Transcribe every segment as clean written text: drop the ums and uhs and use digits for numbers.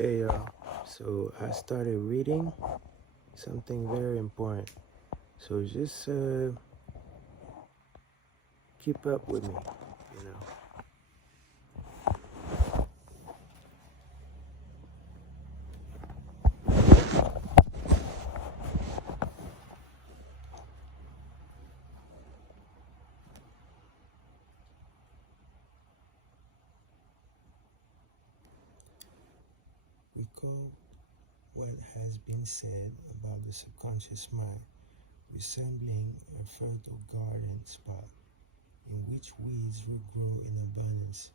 Hey y'all, so I started reading something very important. So just keep up with me, you know. Recall what has been said about the subconscious mind resembling a fertile garden spot in which weeds will grow in abundance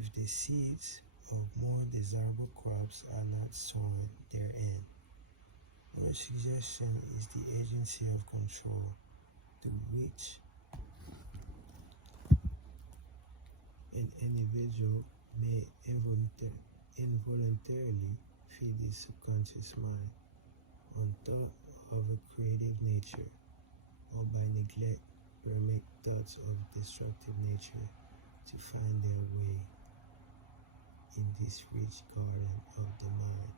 if the seeds of more desirable crops are not sown therein. Another suggestion is the agency of control through which an individual may involuntarily feed his subconscious mind on thought of a creative nature, or by neglect permit thoughts of destructive nature to find their way in this rich garden of the mind.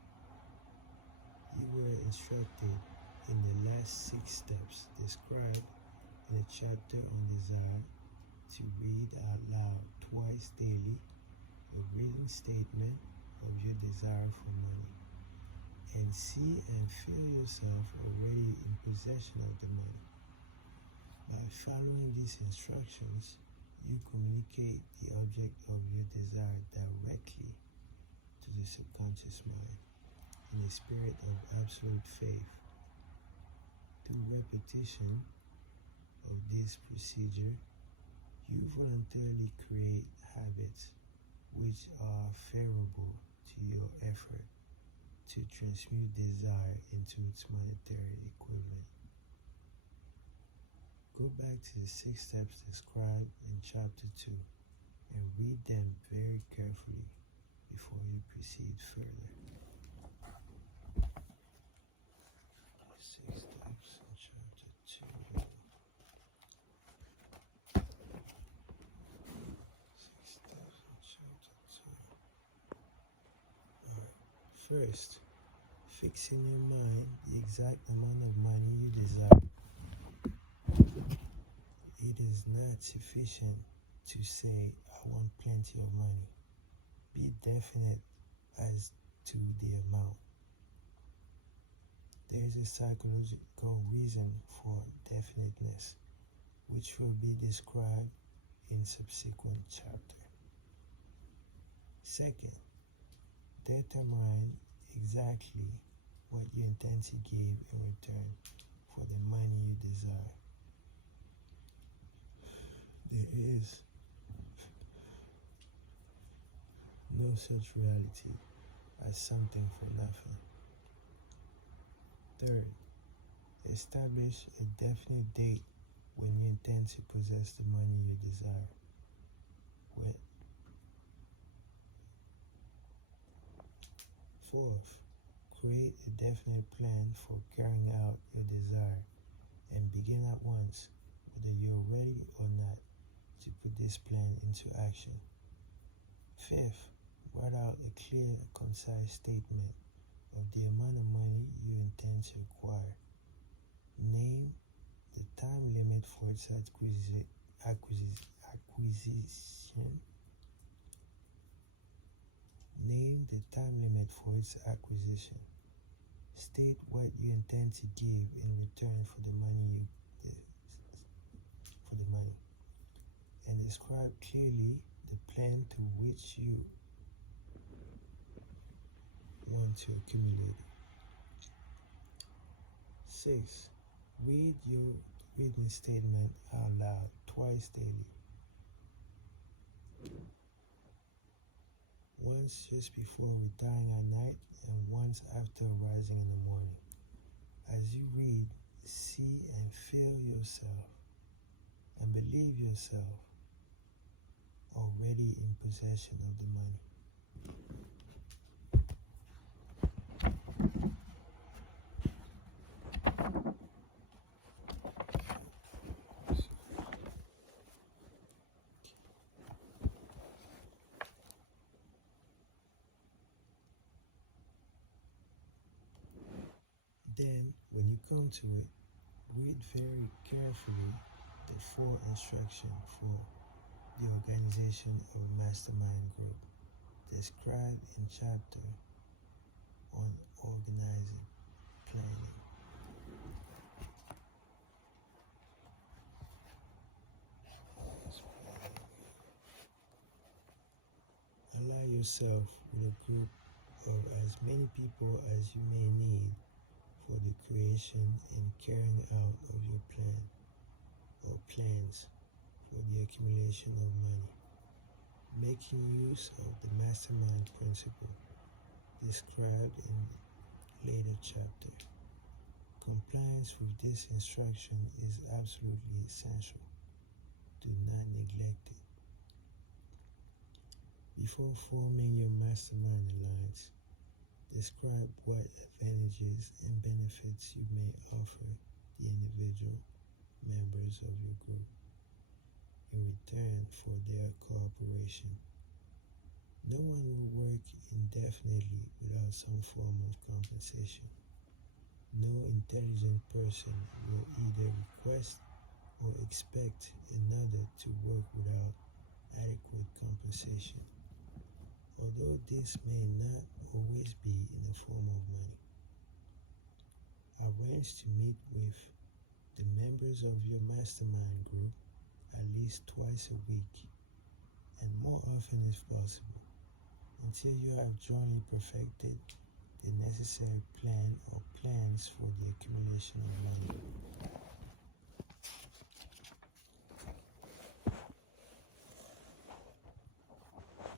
You were instructed in the last 6 steps described in a chapter on desire to read out loud twice daily a written statement of your desire for money, and see and feel yourself already in possession of the money. By following these instructions, you communicate the object of your desire directly to the subconscious mind in a spirit of absolute faith. Through repetition of this procedure, you voluntarily create habits which are favorable to your effort to transmute desire into its monetary equivalent. Go back to the 6 steps described in Chapter 2 and read them very carefully before you proceed further. 6 steps in Chapter 2. 6 steps in Chapter 2. Alright. First, fix in your mind the exact amount of money you desire. It is not sufficient to say, I want plenty of money. Be definite as to the amount. There is a psychological reason for definiteness, which will be described in subsequent chapter. Second, determine exactly what you intend to give in return for the money you desire. There is no such reality as something for nothing. Third, establish a definite date when you intend to possess the money you desire. Fourth, create a definite plan for carrying out your desire and begin at once, whether you're ready or not, to put this plan into action. Fifth, write out a clear, concise statement of the amount of money you intend to acquire. Name the time limit for its acquisition. Name the time limit for its acquisition. State what you intend to give in return for the money and describe clearly the plan through which you want to accumulate it. 6. Read your written statement out loud twice daily. Once just before retiring at night and once after rising in the morning. As you read, see and feel yourself and believe yourself already in possession of the money. come to it, read very carefully the 4 instructions for the organization of a mastermind group described in chapter on organizing planning. Allow yourself with a group of as many people as you may need for the creation and carrying out of your plan or plans for the accumulation of money. Making use of the mastermind principle described in later chapter. Compliance with this instruction is absolutely essential. Do not neglect it. Before forming your mastermind alliance, describe what advantages and benefits you may offer the individual members of your group in return for their cooperation. No one will work indefinitely without some form of compensation. No intelligent person will either request or expect another to work without adequate compensation, although this may not always be in the form of money. Arrange to meet with the members of your mastermind group at least twice a week, and more often if possible, until you have jointly perfected the necessary plan or plans for the accumulation of money.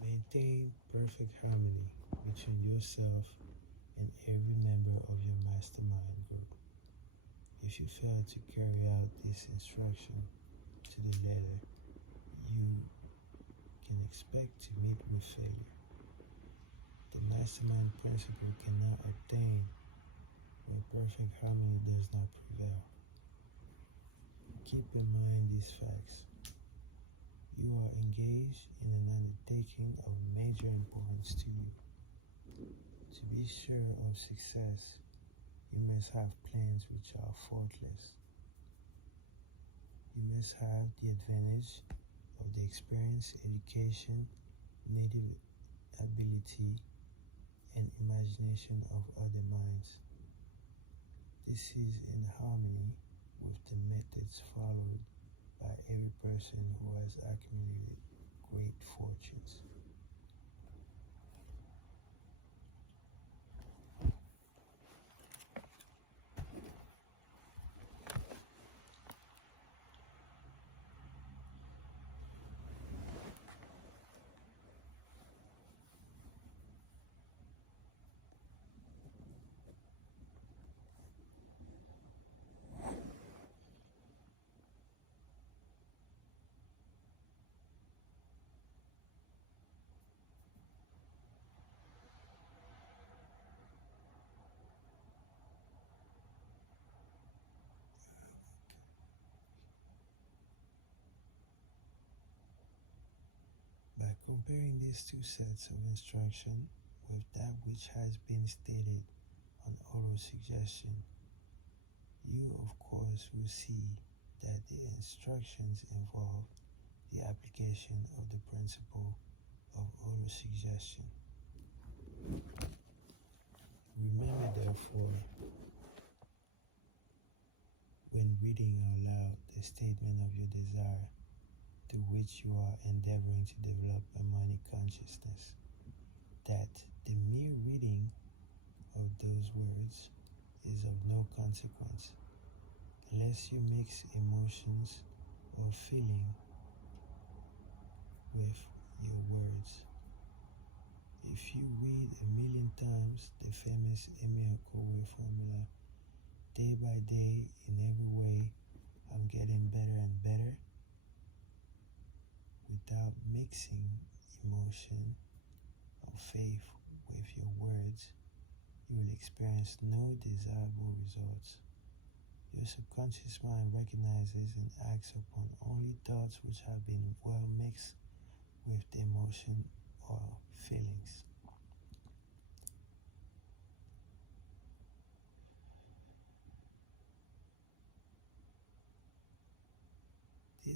Maintain perfect harmony between yourself and every member of your mastermind group. If you fail to carry out this instruction to the letter, you can expect to meet with failure. The mastermind principle cannot attain where perfect harmony does not prevail. Keep in mind these facts. You are engaged in an undertaking of major importance to you. To be sure of success, you must have plans which are faultless. You must have the advantage of the experience, education, native ability, and imagination of other minds. This is in harmony with the methods followed by every person who has accumulated great fortunes. By comparing these two sets of instruction with that which has been stated on auto-suggestion, you of course will see that the instructions involve the application of the principle of auto-suggestion. Remember therefore, when reading out loud the statement of your desire through which you are endeavoring to develop a money consciousness, that the mere reading of those words is of no consequence unless you mix emotions or feeling with your words. If you read 1,000,000 times the famous Emile Coué formula, day by day, in every way, I'm getting better and better, without mixing emotion or faith with your words, you will experience no desirable results. Your subconscious mind recognizes and acts upon only thoughts which have been well mixed with the emotion or feelings.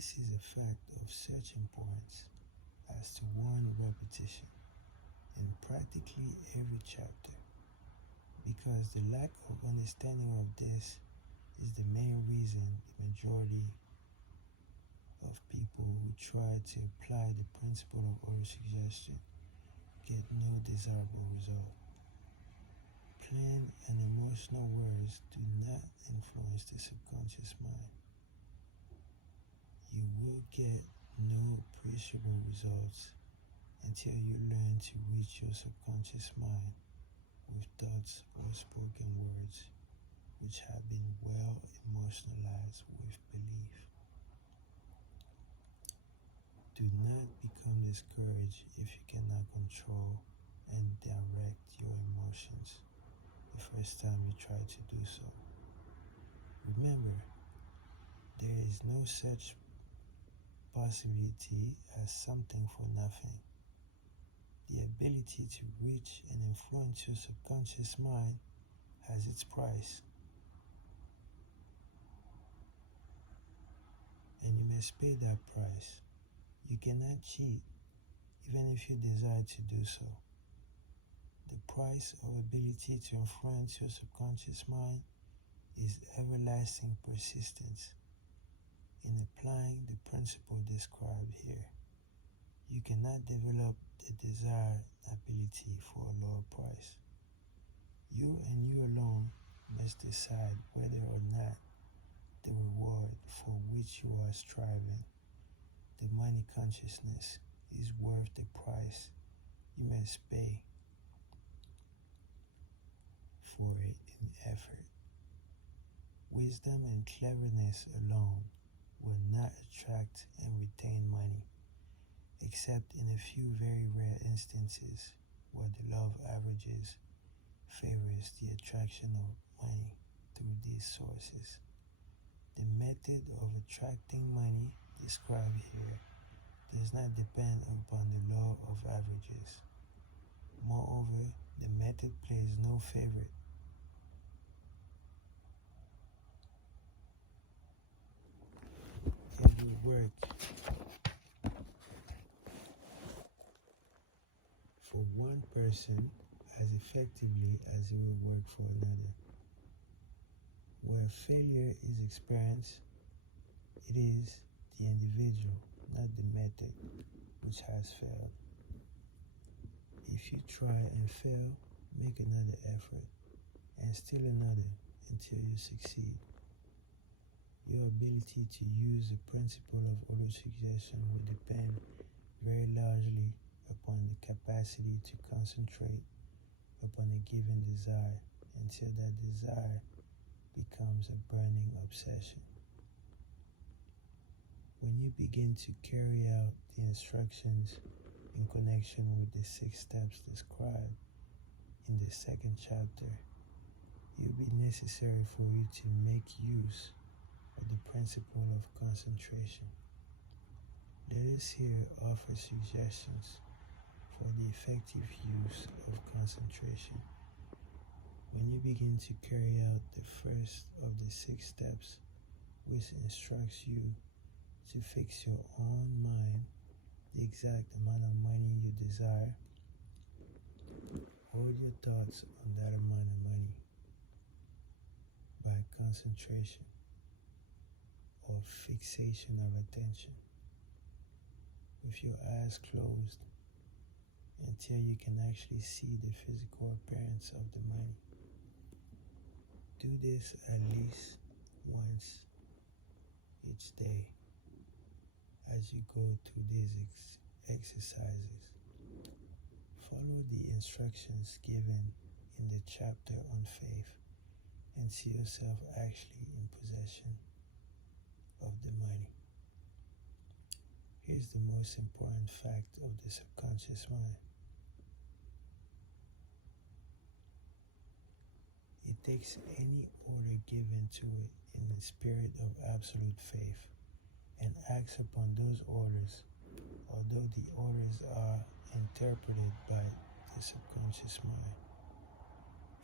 This is a fact of such importance as to warrant repetition in practically every chapter, because the lack of understanding of this is the main reason the majority of people who try to apply the principle of autosuggestion get no desirable result. Plain and emotional words do not influence the subconscious mind. You will get no appreciable results until you learn to reach your subconscious mind with thoughts or spoken words which have been well emotionalized with belief. Do not become discouraged if you cannot control and direct your emotions the first time you try to do so. Remember, there is no such possibility as something for nothing. The ability to reach and influence your subconscious mind has its price, and you must pay that price. You cannot cheat, even if you desire to do so. The price of ability to influence your subconscious mind is everlasting persistence in applying the principle described here. You cannot develop the desired ability for a lower price. You and you alone must decide whether or not the reward for which you are striving, the money consciousness, is worth the price you must pay for it in effort. Wisdom and cleverness alone will not attract and retain money, except in a few very rare instances where the law of averages favors the attraction of money through these sources. The method of attracting money described here does not depend upon the law of averages. Moreover, the method plays no favorite. It will work for one person as effectively as it will work for another. Where failure is experienced, it is the individual, not the method, which has failed. If you try and fail, make another effort, and still another until you succeed. Your ability to use the principle of autosuggestion will depend very largely upon the capacity to concentrate upon a given desire until that desire becomes a burning obsession. When you begin to carry out the instructions in connection with the 6 steps described in the 2nd chapter, it will be necessary for you to make use of the principle of concentration. Let us here offer suggestions for the effective use of concentration. When you begin to carry out the first of the 6 steps, which instructs you to fix your own mind the exact amount of money you desire, hold your thoughts on that amount of money by concentration or fixation of attention with your eyes closed until you can actually see the physical appearance of the money. Do this at least once each day as you go through these exercises. Follow the instructions given in the chapter on faith and see yourself actually in possession of the money. Here's the most important fact of the subconscious mind. It takes any order given to it in the spirit of absolute faith and acts upon those orders, although the orders are interpreted by the subconscious mind.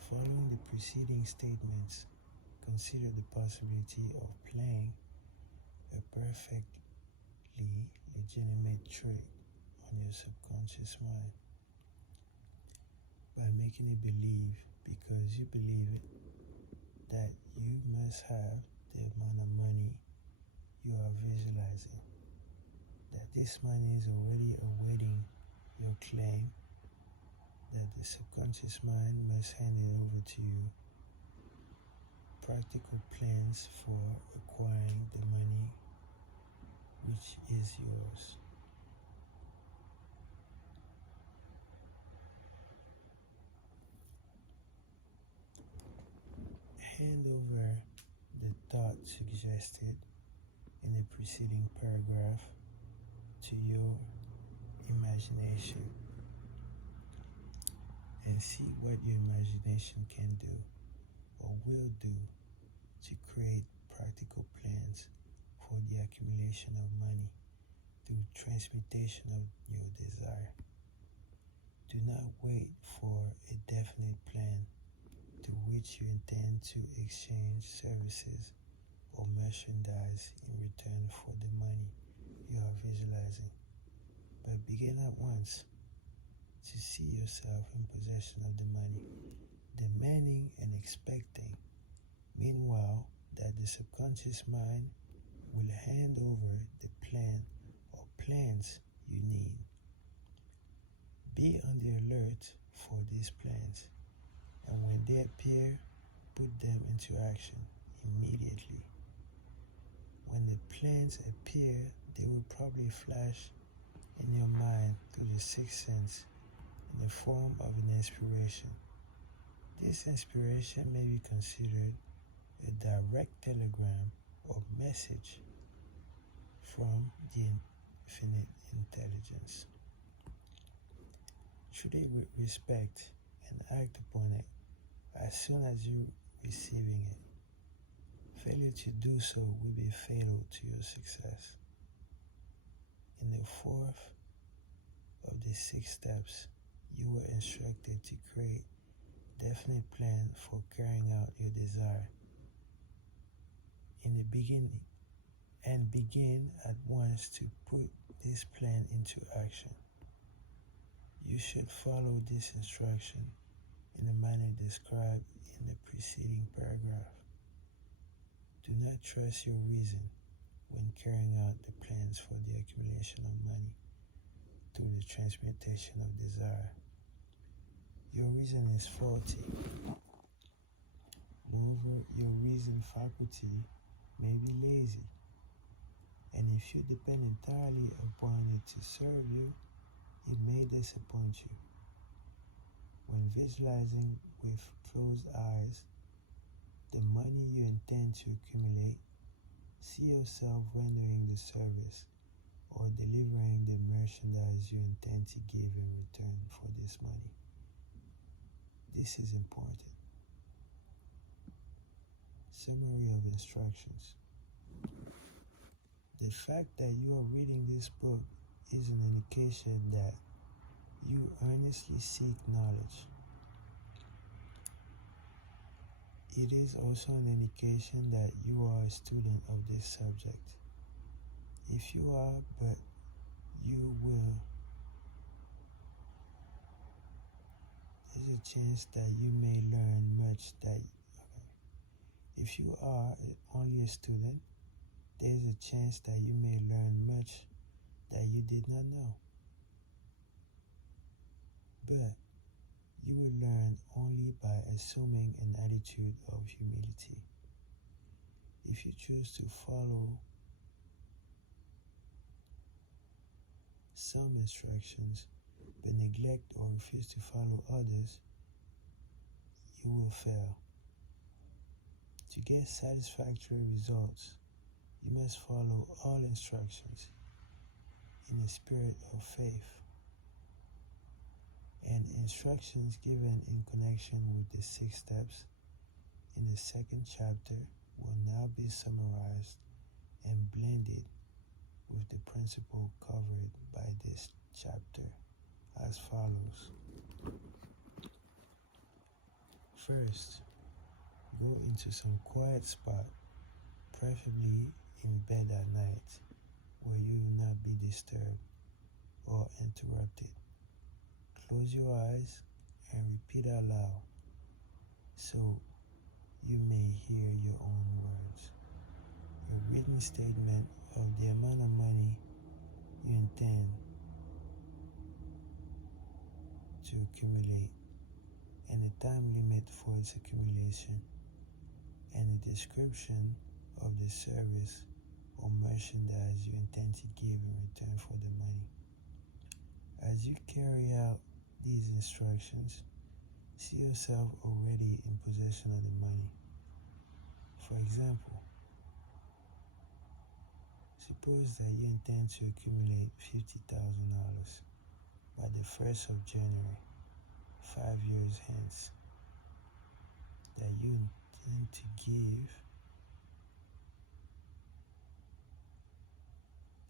Following the preceding statements, consider the possibility of playing a perfect perfectly legitimate trick on your subconscious mind by making it believe, because you believe it, that you must have the amount of money you are visualizing, that this money is already awaiting your claim, that the subconscious mind must hand it over to you, practical plans for acquiring the money which is yours. Hand over the thought suggested in the preceding paragraph to your imagination and see what your imagination can do or will do to create practical plans for the accumulation of money through transmutation of your desire. Do not wait for a definite plan to which you intend to exchange services or merchandise in return for the money you are visualizing, but begin at once to see yourself in possession of the money, demanding and expecting, meanwhile, that the subconscious mind will hand over the plan or plans you need. Be on the alert for these plans, and when they appear, put them into action immediately. When the plans appear, they will probably flash in your mind through the sixth sense in the form of an inspiration. This inspiration may be considered a direct telegram or message from the infinite intelligence. Treat it with respect and act upon it as soon as you receiving it. Failure to do so will be fatal to your success. In the fourth of the 6 steps, you were instructed to create definite plan for carrying out your desire in the beginning and begin at once to put this plan into action. You should follow this instruction in the manner described in the preceding paragraph. Do not trust your reason when carrying out the plans for the accumulation of money through the transmutation of desire. Your reason is faulty. Moreover, your reason faculty may be lazy, and if you depend entirely upon it to serve you, it may disappoint you. When visualizing with closed eyes the money you intend to accumulate, see yourself rendering the service or delivering the merchandise you intend to give in return for this money. This is important. Summary of instructions. The fact that you are reading this book is an indication that you earnestly seek knowledge. It is also an indication that you are a student of this subject. If you are, but you will, there's a chance that you may learn much If you are only a student, there's a chance that you may learn much that you did not know. But you will learn only by assuming an attitude of humility. If you choose to follow some instructions but neglect or refuse to follow others, you will fail. To get satisfactory results, you must follow all instructions in a spirit of faith. And instructions given in connection with the 6 steps in the 2nd chapter will now be summarized and blended with the principle covered by this chapter as follows. First, go into some quiet spot, preferably in bed at night, where you will not be disturbed or interrupted. Close your eyes and repeat aloud so you may hear your own words. A written statement of the amount of money you intend to accumulate and the time limit for its accumulation, and a description of the service or merchandise you intend to give in return for the money. As you carry out these instructions, see yourself already in possession of the money. For example, suppose that you intend to accumulate $50,000 by the 1st of January, 5 years hence, that you intend to give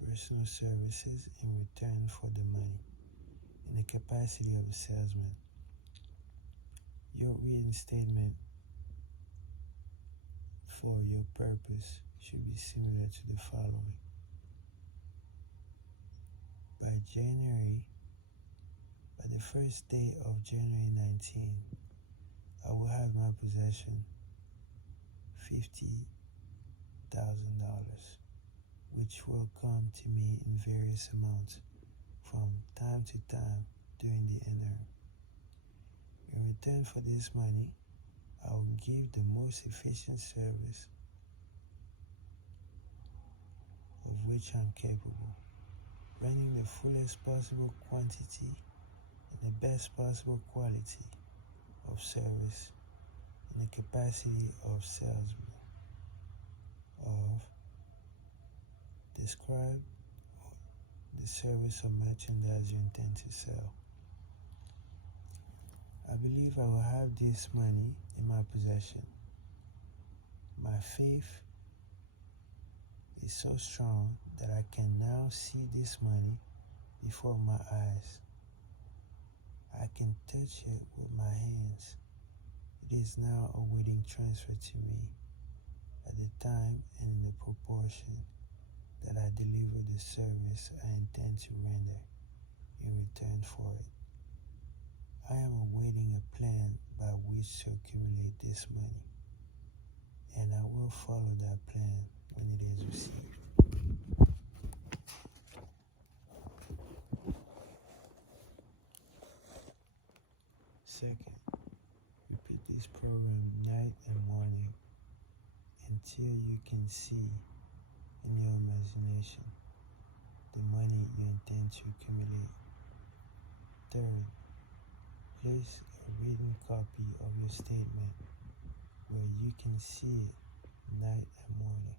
personal services in return for the money in the capacity of a salesman. Your written statement for your purpose should be similar to the following. By the first day of January 19, I will have in my possession $50,000, which will come to me in various amounts from time to time during the interim. In return for this money, I will give the most efficient service of which I am capable, running the fullest possible quantity and the best possible quality of service in the capacity of salesman of describe the service or merchandise you intend to sell. I believe I will have this money in my possession. My faith is so strong that I can now see this money before my eyes. I can touch it with my hands. It is now awaiting transfer to me at the time and in the proportion that I deliver the service I intend to render in return for it. I am awaiting a plan by which to accumulate this money, and I will follow that plan when it is received. Second, repeat this program night and morning until you can see in your imagination the money you intend to accumulate. Third, place a written copy of your statement where you can see it night and morning.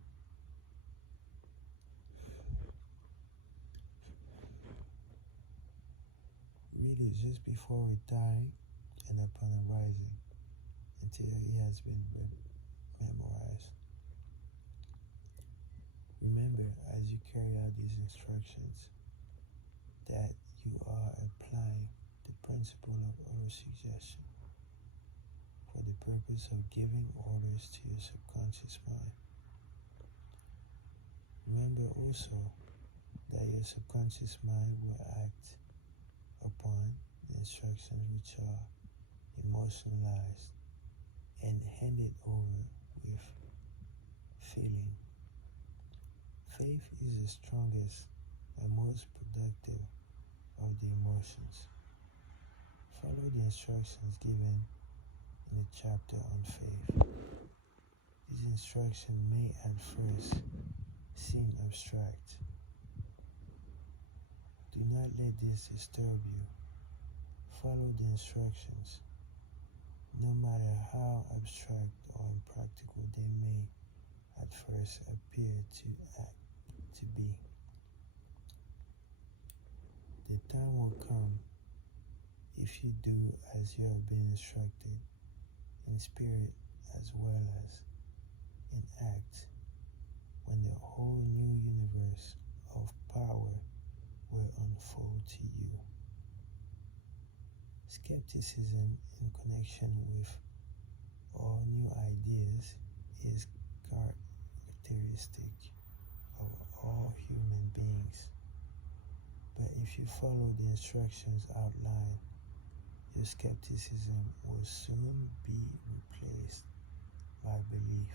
Read it just before retiring and upon arising until it has been memorized. Remember, as you carry out these instructions, that you are applying the principle of auto-suggestion for the purpose of giving orders to your subconscious mind. Remember also that your subconscious mind will act upon the instructions which are emotionalized and handed over with feeling. Faith is the strongest and most productive of the emotions. Follow the instructions given in the chapter on faith. These instructions may at first seem abstract. Do not let this disturb you. Follow the instructions, no matter how abstract or impractical they may at first appear to be. The time will come, if you do as you have been instructed, in spirit as well as in act, when the whole new universe of power will unfold to you. Skepticism in connection with all new ideas is characteristic of all human beings. But if you follow the instructions outlined, your skepticism will soon be replaced by belief,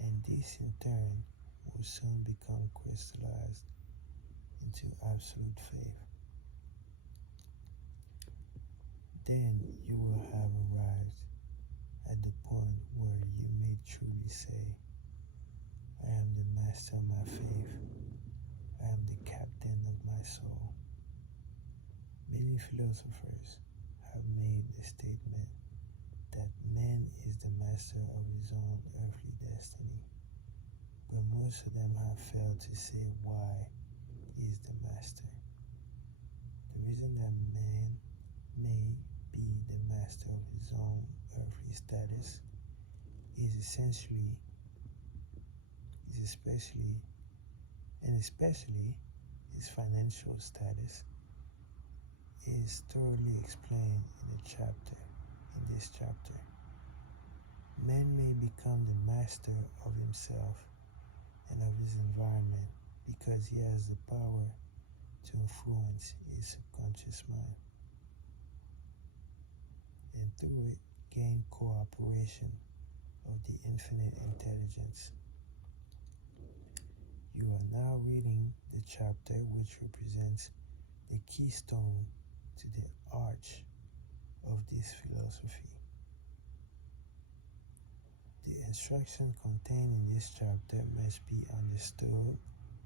and this in turn will soon become crystallized into absolute faith. Then you will have arrived at the point where you may truly say, I am the master of my faith. I am the captain of my soul. Many philosophers have made the statement that man is the master of his own earthly destiny, but most of them have failed to say why he is the master. The reason that man may be the master of his own earthly status is especially his financial status is thoroughly explained in this chapter. Man may become the master of himself and of his environment because he has the power to influence his subconscious mind, and through it gain cooperation of the infinite intelligence. You are now reading the chapter which represents the keystone to the arch of this philosophy. The instruction contained in this chapter must be understood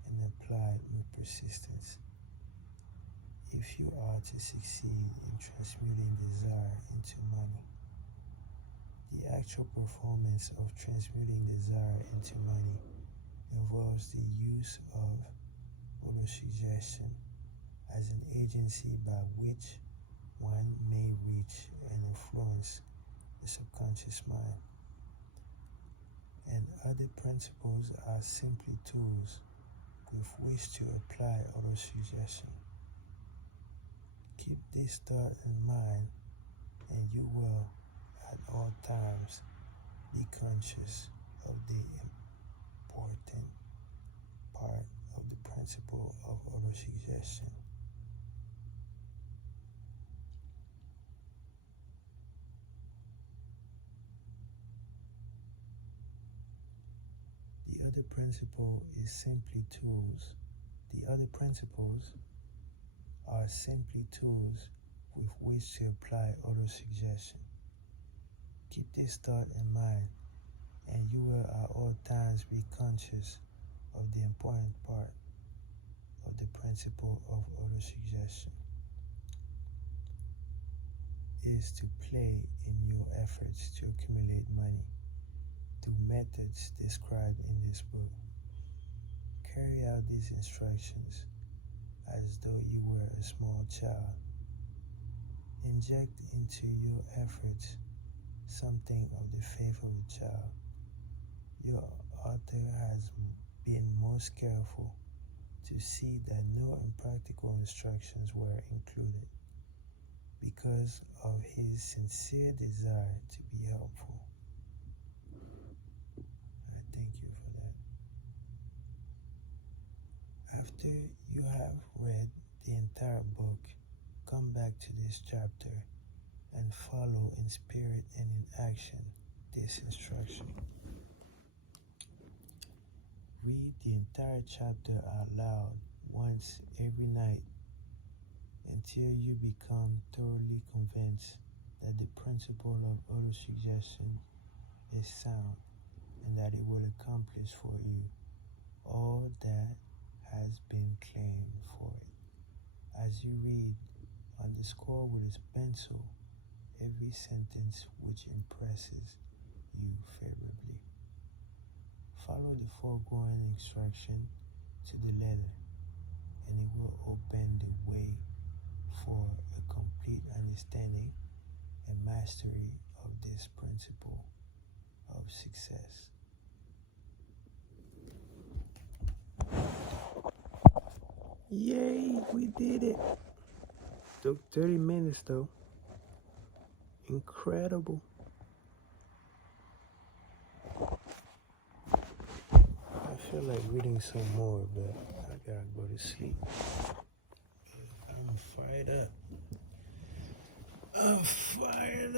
and applied with persistence. If you are to succeed in transmuting desire into money, the actual performance of transmuting desire into money involves the use of autosuggestion as an agency by which one may reach and influence the subconscious mind. And other principles are simply tools with which to apply autosuggestion. Keep this thought in mind, and you will at all times be conscious of the important part of the principle of autosuggestion. The other principle is simply tools. The other principles are simply tools with which to apply autosuggestion. Keep this thought in mind, and you will at all times be conscious of the important part of the principle of autosuggestion is to play in your efforts to accumulate money through methods described in this book. Carry out these instructions as though you were a small child. Inject into your efforts something of the faith of a child. Your author has been most careful to see that no impractical instructions were included because of his sincere desire to be helpful. I thank you for that. After you have read the entire book, come back to this chapter and follow in spirit and in action this instruction. Read the entire chapter out loud once every night until you become thoroughly convinced that the principle of autosuggestion is sound and that it will accomplish for you all that has been claimed for it. As you read, underscore with a pencil every sentence which impresses you favorably. Follow the foregoing instruction to the letter, and it will open the way for a complete understanding and mastery of this principle of success. Yay, we did it. Took 30 minutes though. Incredible. I feel like reading some more, but I gotta go to sleep. I'm fired up. I'm fired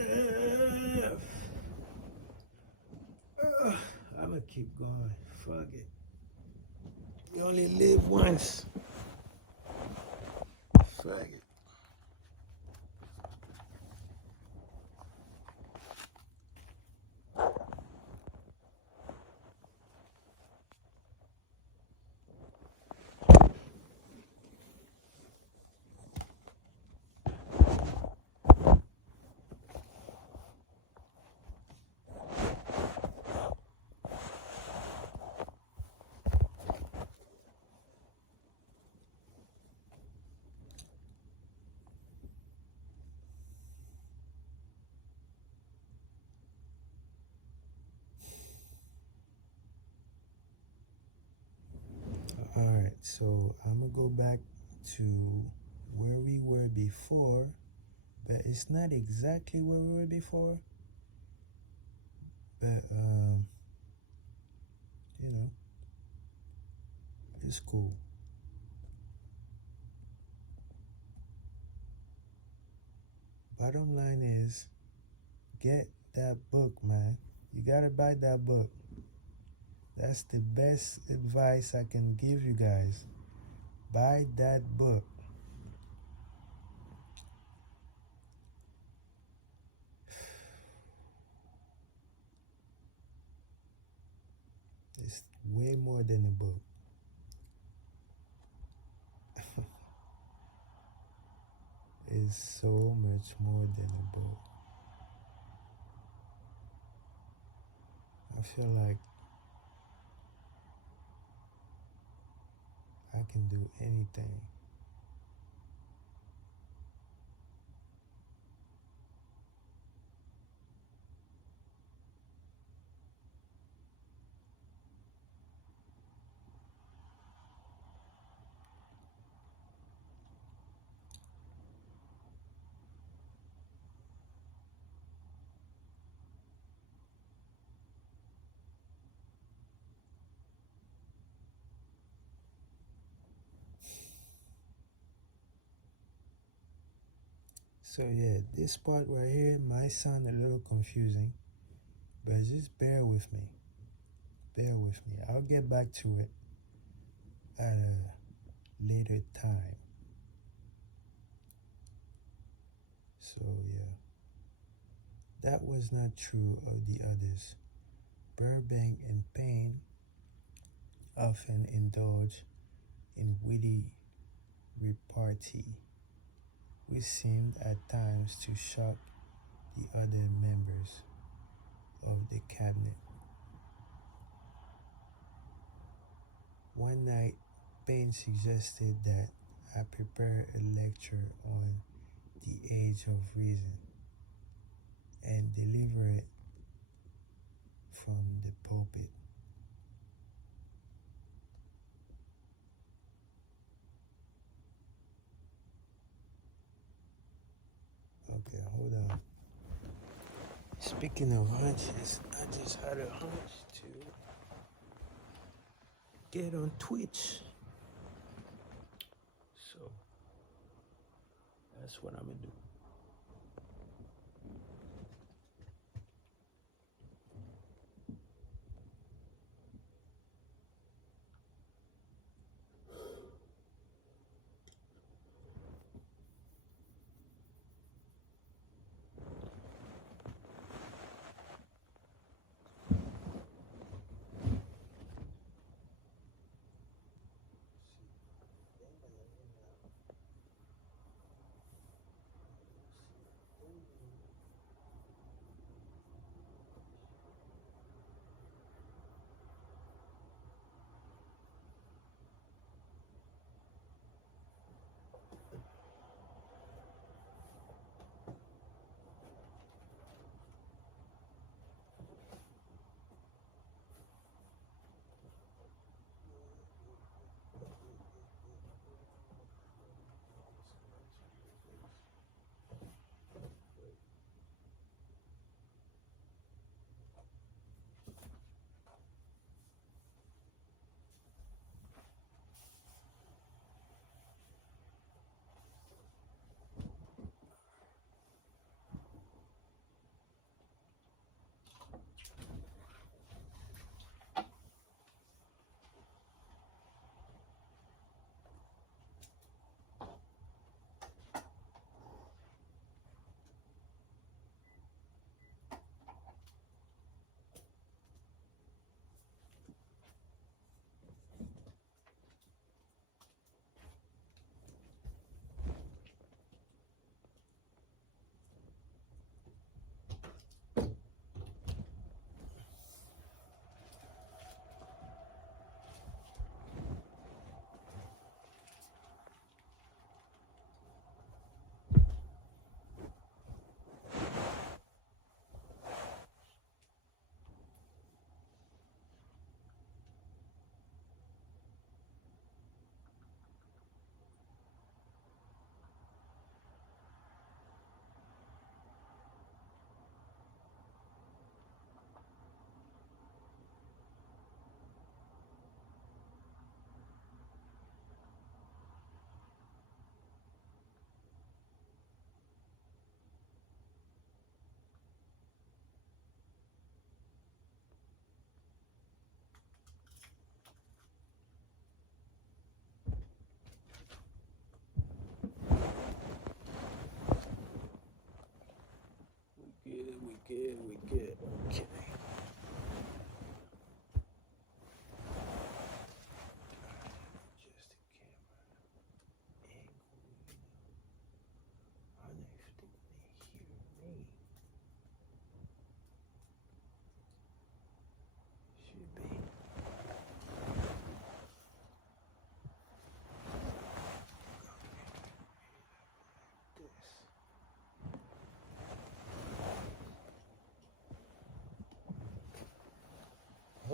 up. I'm gonna keep going. Fuck it. You only live once. Fuck it. Alright, so I'm gonna go back to where we were before, but it's not exactly where we were before. But you know, it's cool. Bottom line is, get that book, man. You gotta buy that book. That's the best advice I can give you guys. Buy that book. It's way more than a book. It's so much more than a book. I feel like I can do anything. So yeah, this part right here might sound a little confusing, but just bear with me. Bear with me. I'll get back to it at a later time. So yeah, that was not true of the others. Burbank and Payne often indulge in witty repartee, which seemed at times to shock the other members of the cabinet. One night, Payne suggested that I prepare a lecture on the age of reason and deliver it from the pulpit. Okay, hold on. Speaking of hunches, I just had a hunch to get on Twitch. So that's what I'm gonna do.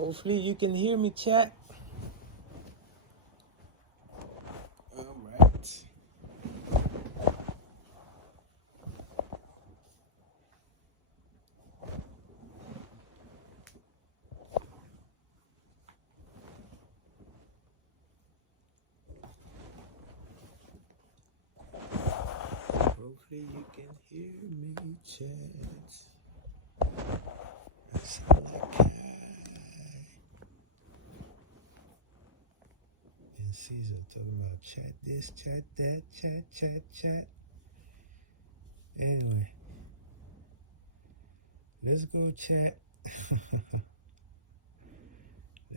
Hopefully you can hear me, chat. All right. Hopefully you can hear me, chat. I sound like I. And Caesar talking about chat this, chat that, chat. Anyway, let's go, chat.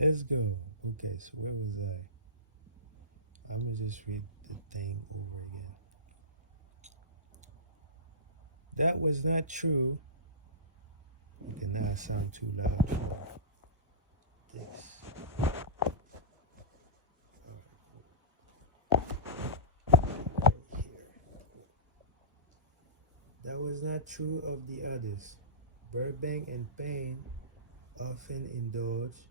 Let's go. Okay, so where was I? I'm gonna just read the thing over again. That was not true. Okay, now I sound too loud for this. Right here. That was not true of the others. Burbank and Payne often indulge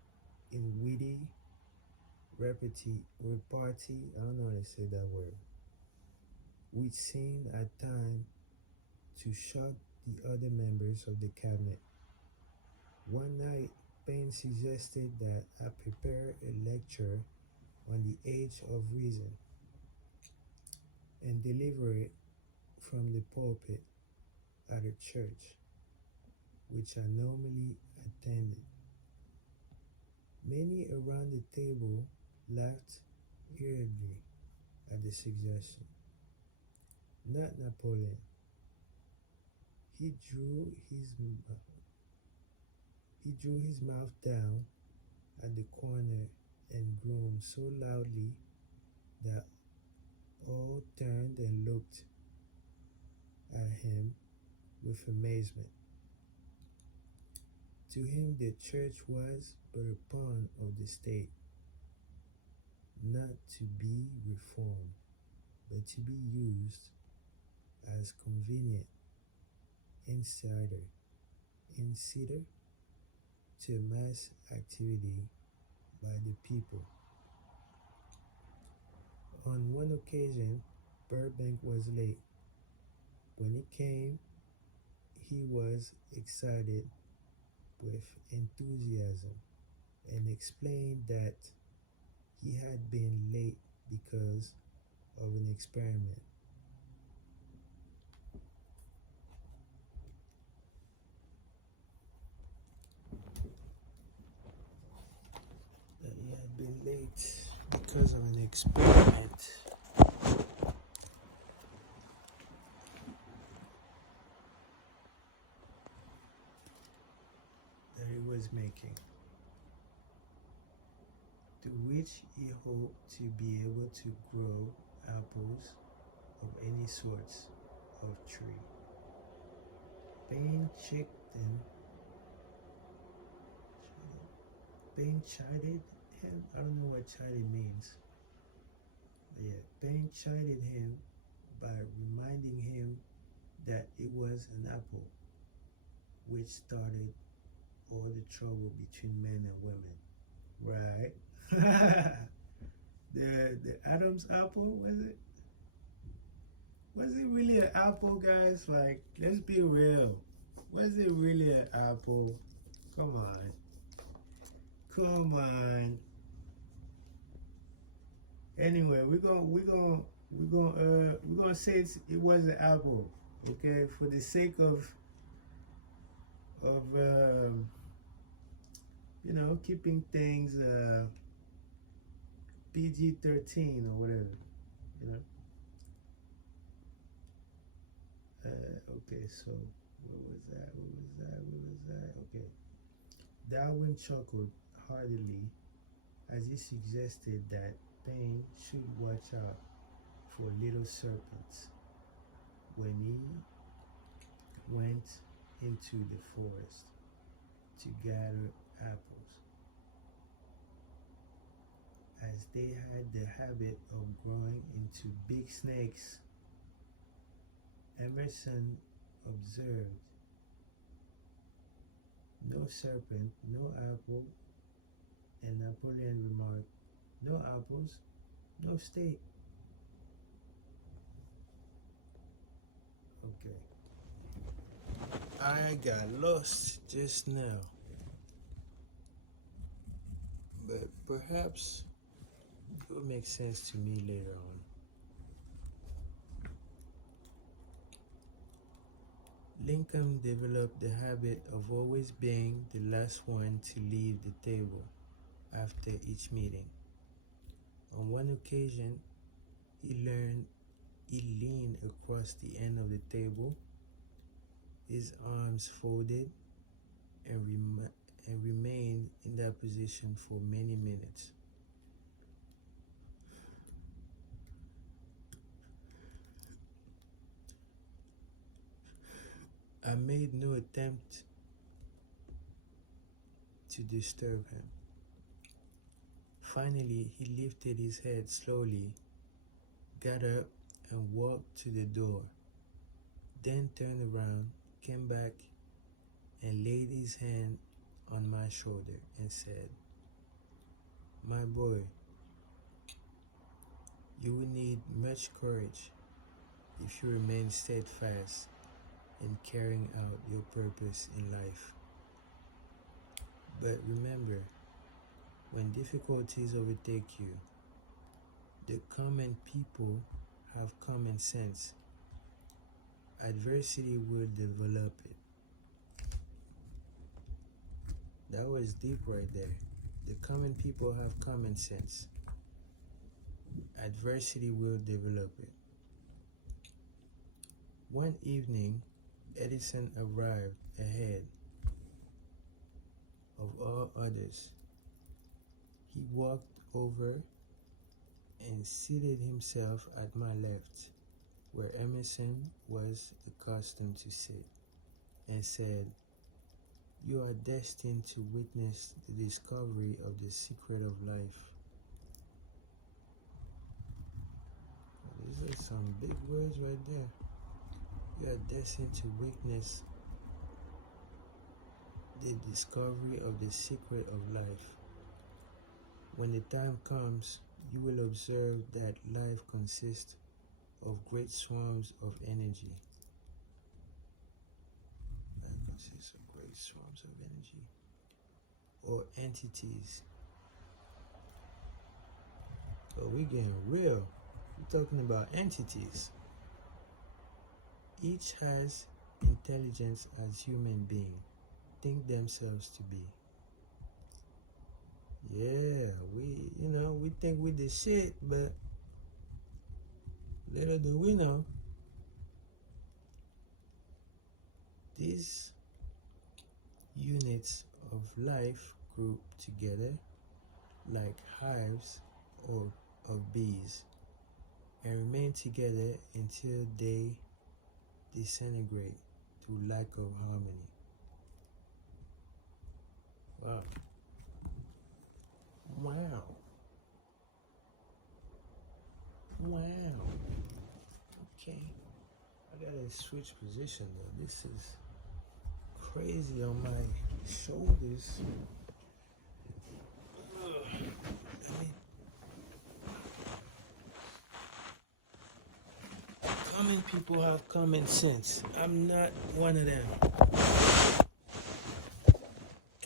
in witty repartee, I don't know how to say that word, which seemed at times to shock the other members of the cabinet. One night, Payne suggested that I prepare a lecture on the age of reason and deliver it from the pulpit at a church, which I normally attended. Many around the table laughed irritably at the suggestion. Not Napoleon. He drew his mouth down at the corner and groaned so loudly that all turned and looked at him with amazement. To him, the church was but a pawn of the state, not to be reformed, but to be used as convenient inciter to mass activity by the people. On one occasion, Burbank was late. When he came, he was excited with enthusiasm and explained that he had been late because of an experiment. That he had been late because of an experiment. That he was making, to which he hoped to be able to grow apples of any sorts of tree. Payne chided him. I don't know what chided means. But yeah, Payne chided him by reminding him that it was an apple, which started all the trouble between men and women. Right? the Adam's apple, was it? Was it really an apple, guys? Like, let's be real. Was it really an apple? Come on. Come on. Anyway, we're gonna say it was an apple, okay? For the sake of keeping things PG-13 or whatever, you know. Okay, so what was that? Okay. Darwin chuckled heartily as he suggested that Payne should watch out for little serpents when he went into the forest to gather apples, as they had the habit of growing into big snakes. Emerson observed, no serpent, no apple, And Napoleon remarked, "No apples, no steak." Okay. I got lost just now, but perhaps it will make sense to me later on. Lincoln developed the habit of always being the last one to leave the table after each meeting. On one occasion, he leaned across the end of the table, his arms folded, and remained in that position for many minutes. I made no attempt to disturb him. Finally, he lifted his head slowly, got up, and walked to the door, then turned around, came back, and laid his hand on my shoulder and said, "My boy, you will need much courage if you remain steadfast in carrying out your purpose in life. But remember, when difficulties overtake you, the common people have common sense. Adversity will develop it." That was deep right there. The common people have common sense. Adversity will develop it. One evening, Edison arrived ahead of all others. He walked over and seated himself at my left, where Emerson was accustomed to sit, and said, "You are destined to witness the discovery of the secret of life." These are some big words right there. You are destined to witness the discovery of the secret of life. When the time comes, you will observe that life consists of great swarms of energy. Life consists of great swarms of energy, or entities. But we're getting real. We're talking about entities. Each has intelligence as human beings think themselves to be. Yeah, we think we the shit, but little do we know, these units of life group together like hives of bees and remain together until they disintegrate through lack of harmony. Wow. Wow. Wow. Okay. I gotta switch position though. This is crazy on my shoulders. Common people have common sense. I'm not one of them.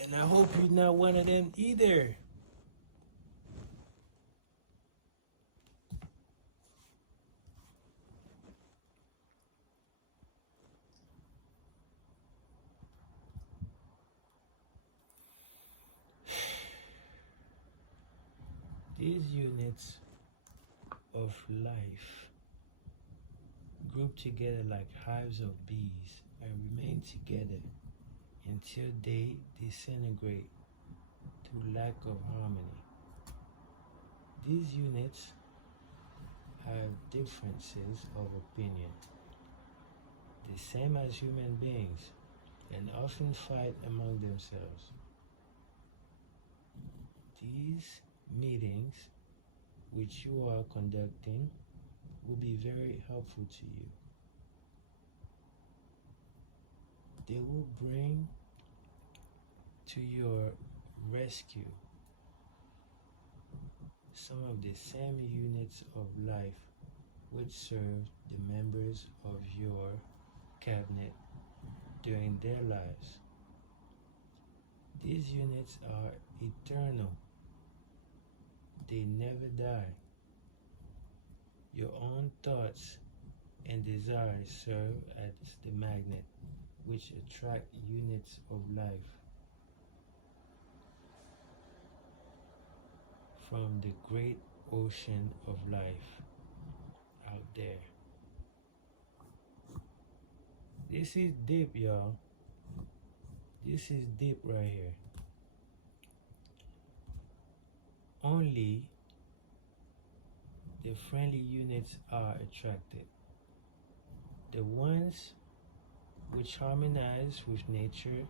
And I hope you're not one of them either. These units of life group together like hives of bees and remain together until they disintegrate through lack of harmony. These units have differences of opinion, the same as human beings, and often fight among themselves. These meetings which you are conducting will be very helpful to you. They will bring to your rescue some of the same units of life which serve the members of your cabinet during their lives. These units are eternal. They never die. Your own thoughts and desires serve as the magnet which attract units of life from the great ocean of life out there. This is deep, y'all. This is deep right here. Only the friendly units are attracted. The ones which harmonize with nature,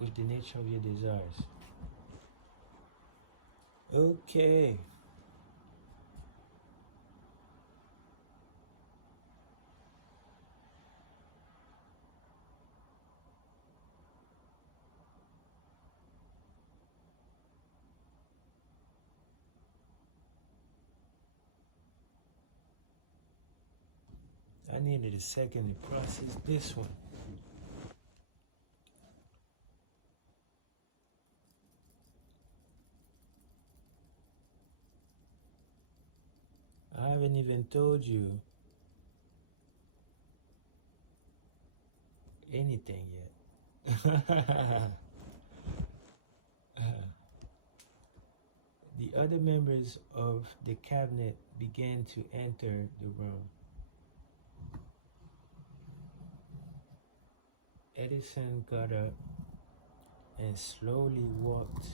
with the nature of your desires. Okay. I needed a second to process this one. I haven't even told you anything yet. The other members of the cabinet began to enter the room. Edison got up and slowly walked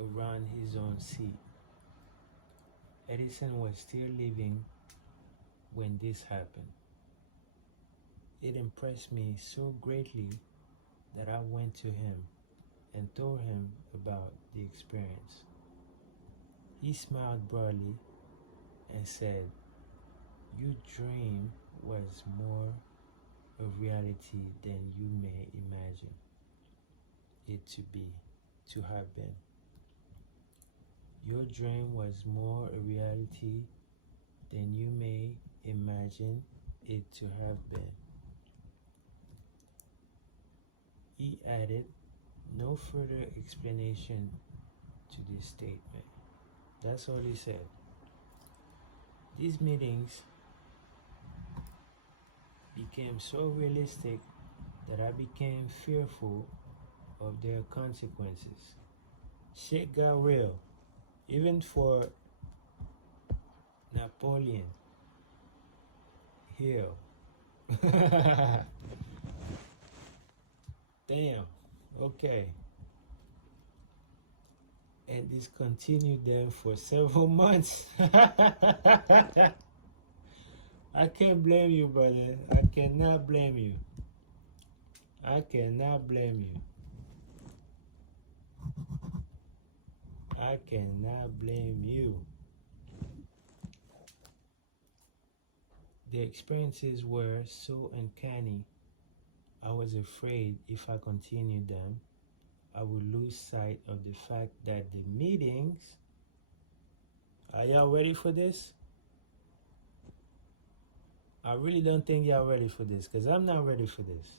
around his own seat. Edison was still living when this happened. It impressed me so greatly that I went to him and told him about the experience. He smiled broadly and said, "Your dream was more of reality than you may imagine it to have been. Your dream was more a reality than you may imagine it to have been." He added no further explanation to this statement. That's all he said. These meetings became so realistic that I became fearful of their consequences. Shit got real, even for Napoleon Hill. Damn, okay. And this continued then for several months. I can't blame you, brother. I cannot blame you. I cannot blame you. I cannot blame you. The experiences were so uncanny, I was afraid if I continued them, I would lose sight of the fact that the meetings... Are y'all ready for this? I really don't think y'all ready for this, because I'm not ready for this.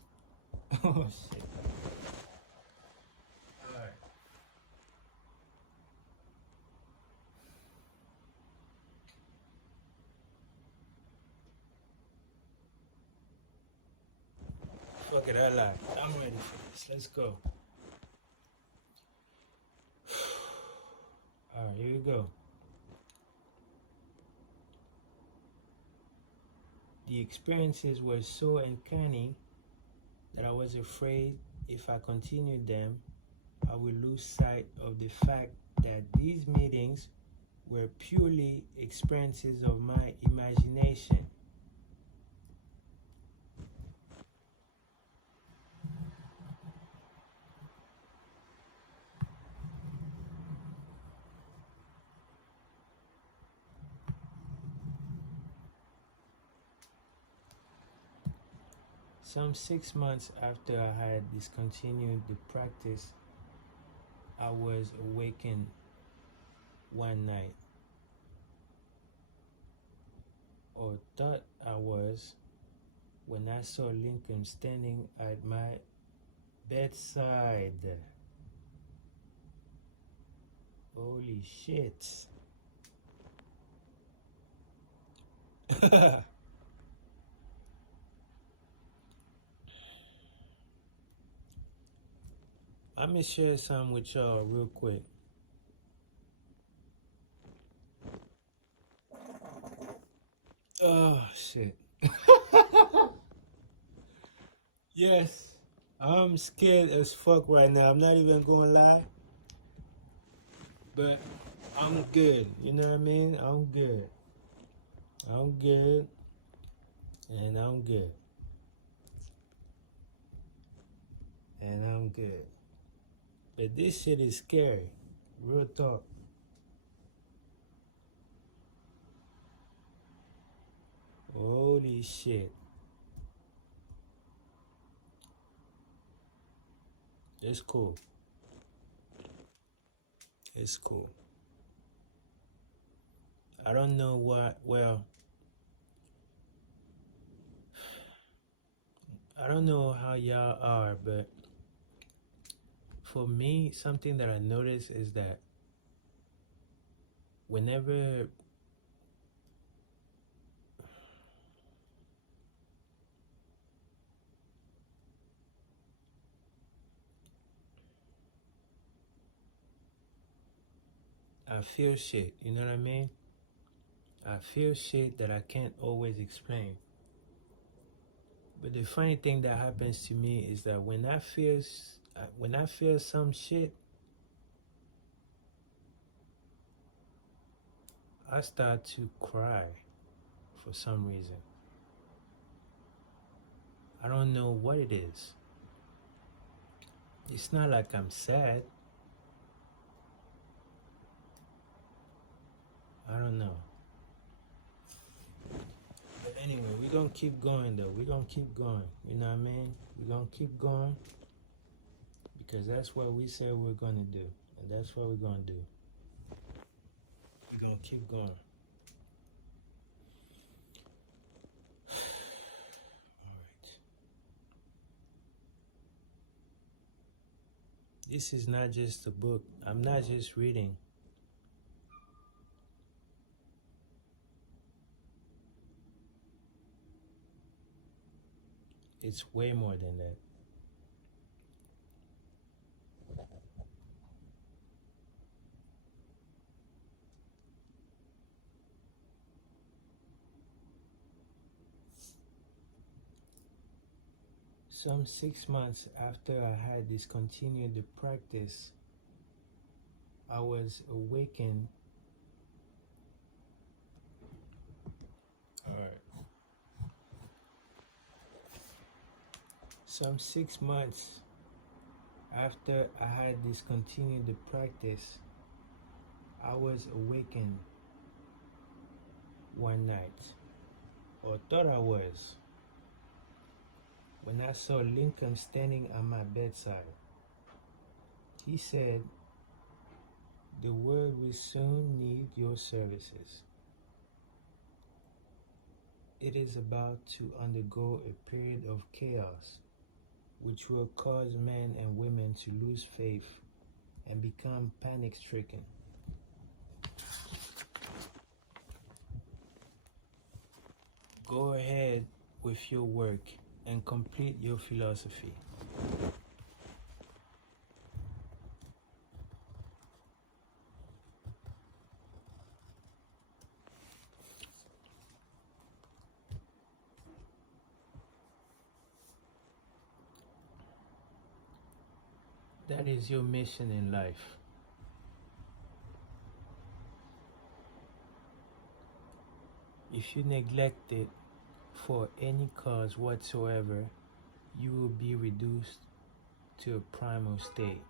Oh, shit. Alright. Fuck it, I lied. I'm ready for this. Let's go. Alright, here we go. The experiences were so uncanny that I was afraid if I continued them, I would lose sight of the fact that these meetings were purely experiences of my imagination. Some 6 months after I had discontinued the practice, I was awakened one night, or thought I was, when I saw Lincoln standing at my bedside. Holy shit. Let me share some with y'all real quick. Oh shit. Yes, I'm scared as fuck right now. I'm not even gonna lie. But I'm good. You know what I mean? I'm good. I'm good. And I'm good. And I'm good. But this shit is scary. Real talk. Holy shit. It's cool. It's cool. I don't know what, well, I don't know how y'all are, but for me, something that I notice is that whenever I feel shit, you know what I mean? I feel shit that I can't always explain. But the funny thing that happens to me is that when I feel some shit, I start to cry for some reason. I don't know what it is. It's not like I'm sad. I don't know. But anyway, we're gonna keep going though. We're gonna keep going. You know what I mean? We're gonna keep going because that's what we said we're gonna do. And that's what we're gonna do. We're gonna keep going. Alright. This is not just a book. I'm not just reading. It's way more than that. Some 6 months after I had discontinued the practice, I was awakened. Alright. Some 6 months after I had discontinued the practice, I was awakened one night, or thought I was, when I saw Lincoln standing at my bedside. He said, "The world will soon need your services. It is about to undergo a period of chaos, which will cause men and women to lose faith and become panic-stricken. Go ahead with your work and complete your philosophy." That is your mission in life. If you neglect it for any cause whatsoever, you will be reduced to a primal state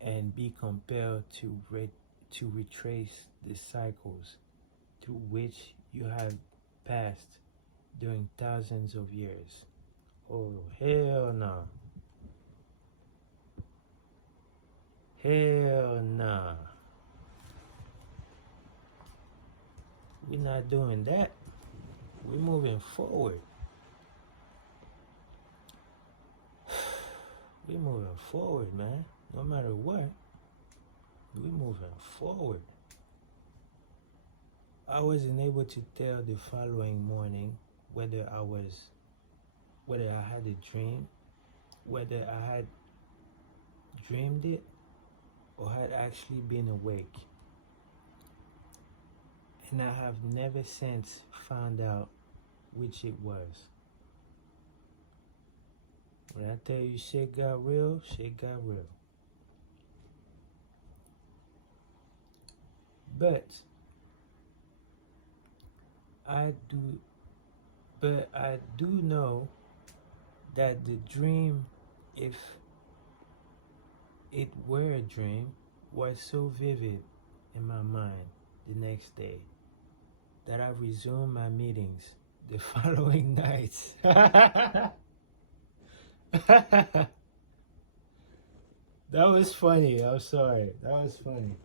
and be compelled to retrace the cycles through which you have passed during thousands of years. Oh, hell no. Hell nah. not doing that. We're moving forward. We're moving forward, man. No matter what, we're moving forward. I wasn't able to tell the following morning whether I had a dream, whether I had dreamed it or had actually been awake. And I have never since found out which it was. When I tell you shit got real, shit got real. But I do know that the dream, if it were a dream, was so vivid in my mind the next day that I resumed my meetings the following night. That was funny. I'm sorry. That was funny.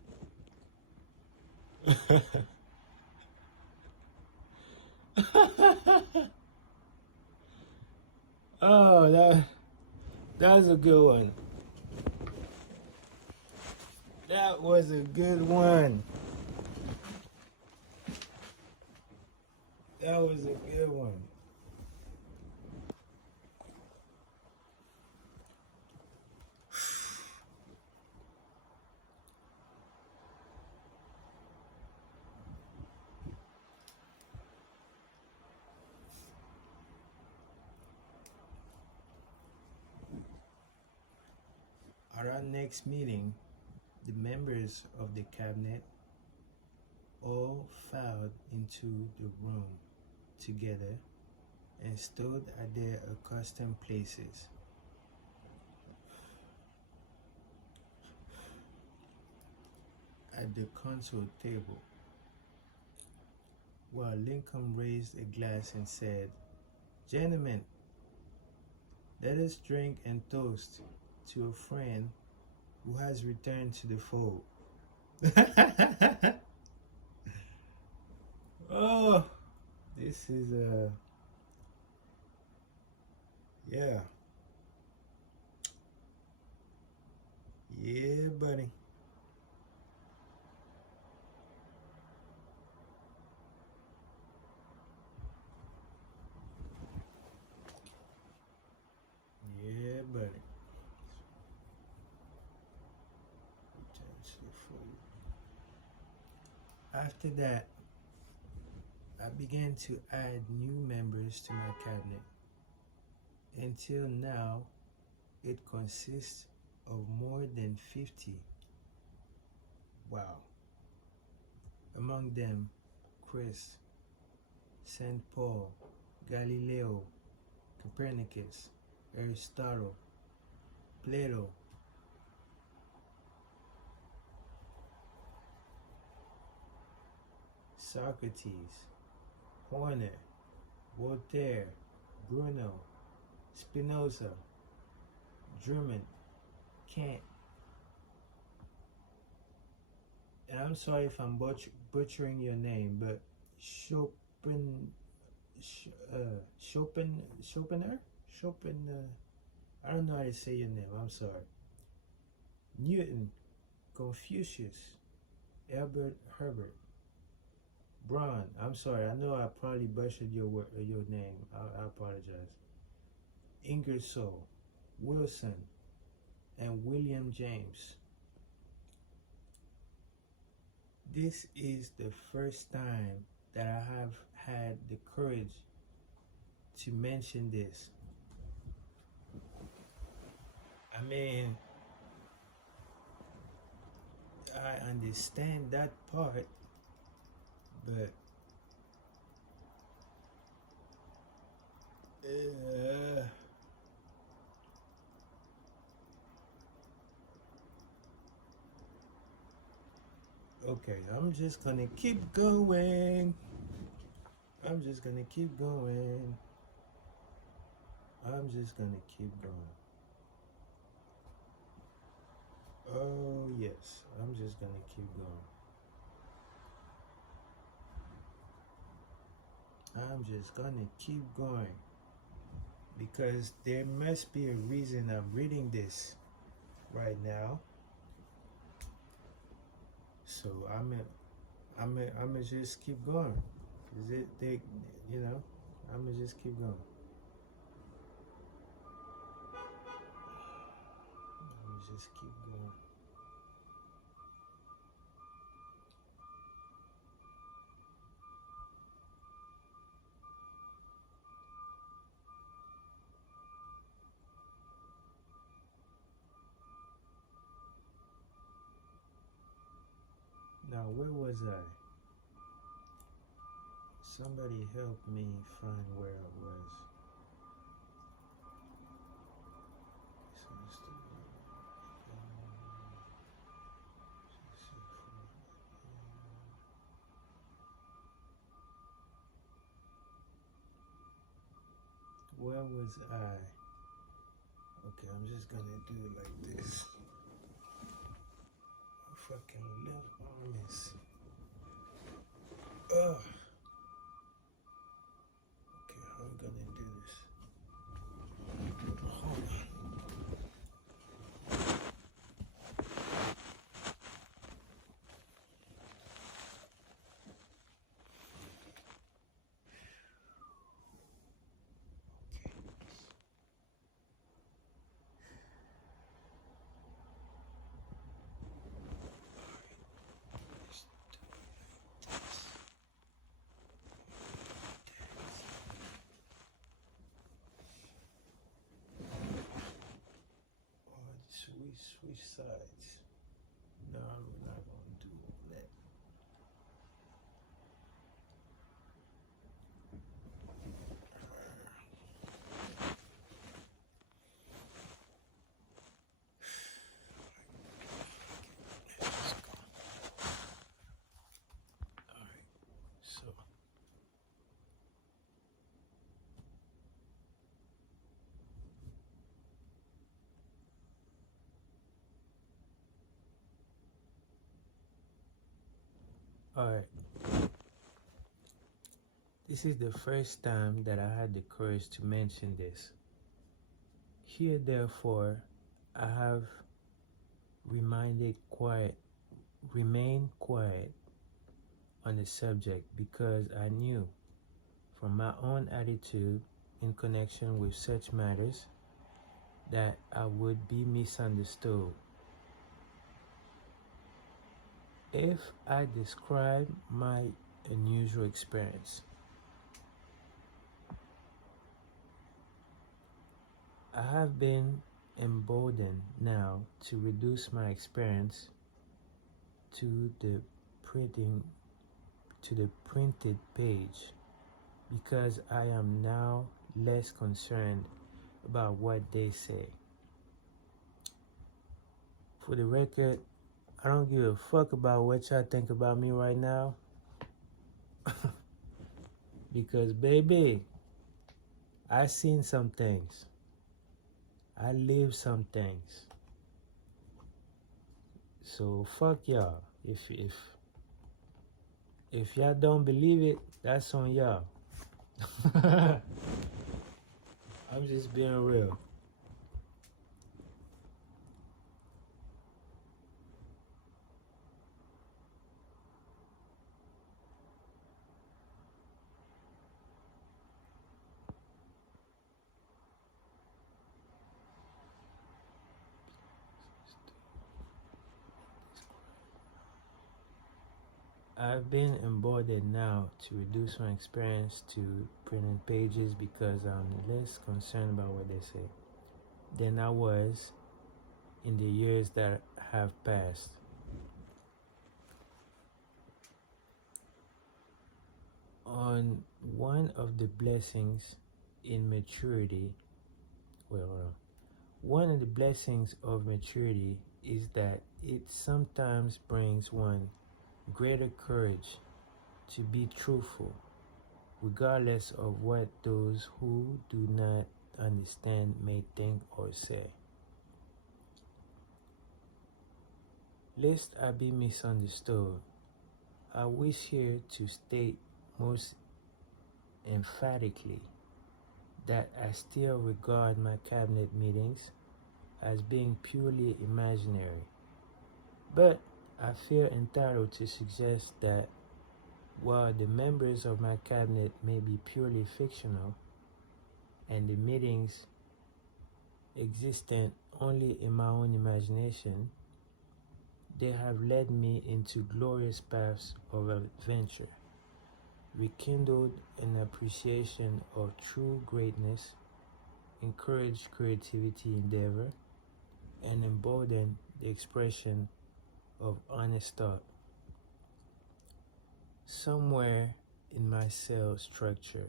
Oh, that was a good one. That was a good one. That was a good one. At our next meeting, the members of the cabinet all filed into the room together and stood at their accustomed places. At the console table, while Lincoln raised a glass and said, "Gentlemen, let us drink and toast to a friend who has returned to the fold." Oh, this is yeah. Yeah, buddy. Yeah, buddy. After that, I began to add new members to my cabinet. Until now, it consists of more than 50. Wow. Among them, Chris, St. Paul, Galileo, Copernicus, Aristotle, Plato, Socrates, Horner, Voltaire, Bruno, Spinoza, Drummond, Kant. And I'm sorry if I'm butchering your name, but Schopenhauer? I don't know how to say your name, I'm sorry. Newton, Confucius, Herbert, Braun, I'm sorry, I know I probably butchered your name, I apologize. Ingersoll, Wilson, and William James. This is the first time that I have had the courage to mention this. I mean, I understand that part, but okay, I'm just gonna keep going. I'm just gonna keep going. I'm just gonna keep going. Oh yes, I'm just gonna keep going. I'm just gonna keep going because there must be a reason I'm reading this right now. So I'm just keep going. Is it they? You know, I'm gonna just keep going. I'm gonna just keep going. Now, where was I? Somebody help me find where I was. Where was I? Okay, I'm just gonna do it like this. Fucking left arm is. Ugh. Okay, how am I gonna do this? Hold on. Switch sides. No, I'm not gonna do that. Alright, so alright. This is the first time that I had the courage to mention this. Here, therefore, I have remained quiet on the subject because I knew from my own attitude in connection with such matters that I would be misunderstood if I describe my unusual experience. I have been emboldened now to reduce my experience to the printing to the printed page because I am now less concerned about what they say. For the record, I don't give a fuck about what y'all think about me right now. Because baby, I seen some things. I lived some things. So fuck y'all. If y'all don't believe it, that's on y'all. I'm just being real. I've been emboldened now to reduce my experience to printing pages because I'm less concerned about what they say than I was in the years that have passed. On one of the blessings in maturity, one of the blessings of maturity is that it sometimes brings one greater courage to be truthful, regardless of what those who do not understand may think or say. Lest I be misunderstood, I wish here to state most emphatically that I still regard my cabinet meetings as being purely imaginary, but I feel entitled to suggest that while the members of my cabinet may be purely fictional and the meetings existent only in my own imagination, they have led me into glorious paths of adventure, rekindled an appreciation of true greatness, encouraged creativity endeavor, and emboldened the expression of honest thought. Somewhere in my cell structure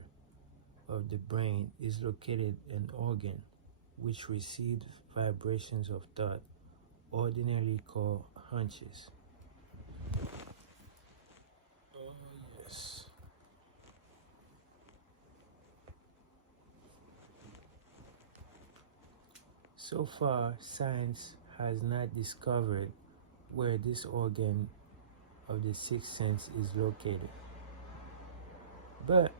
of the brain is located an organ which receives vibrations of thought, ordinarily called hunches. Oh, yes. So far, science has not discovered where this organ of the sixth sense is located. But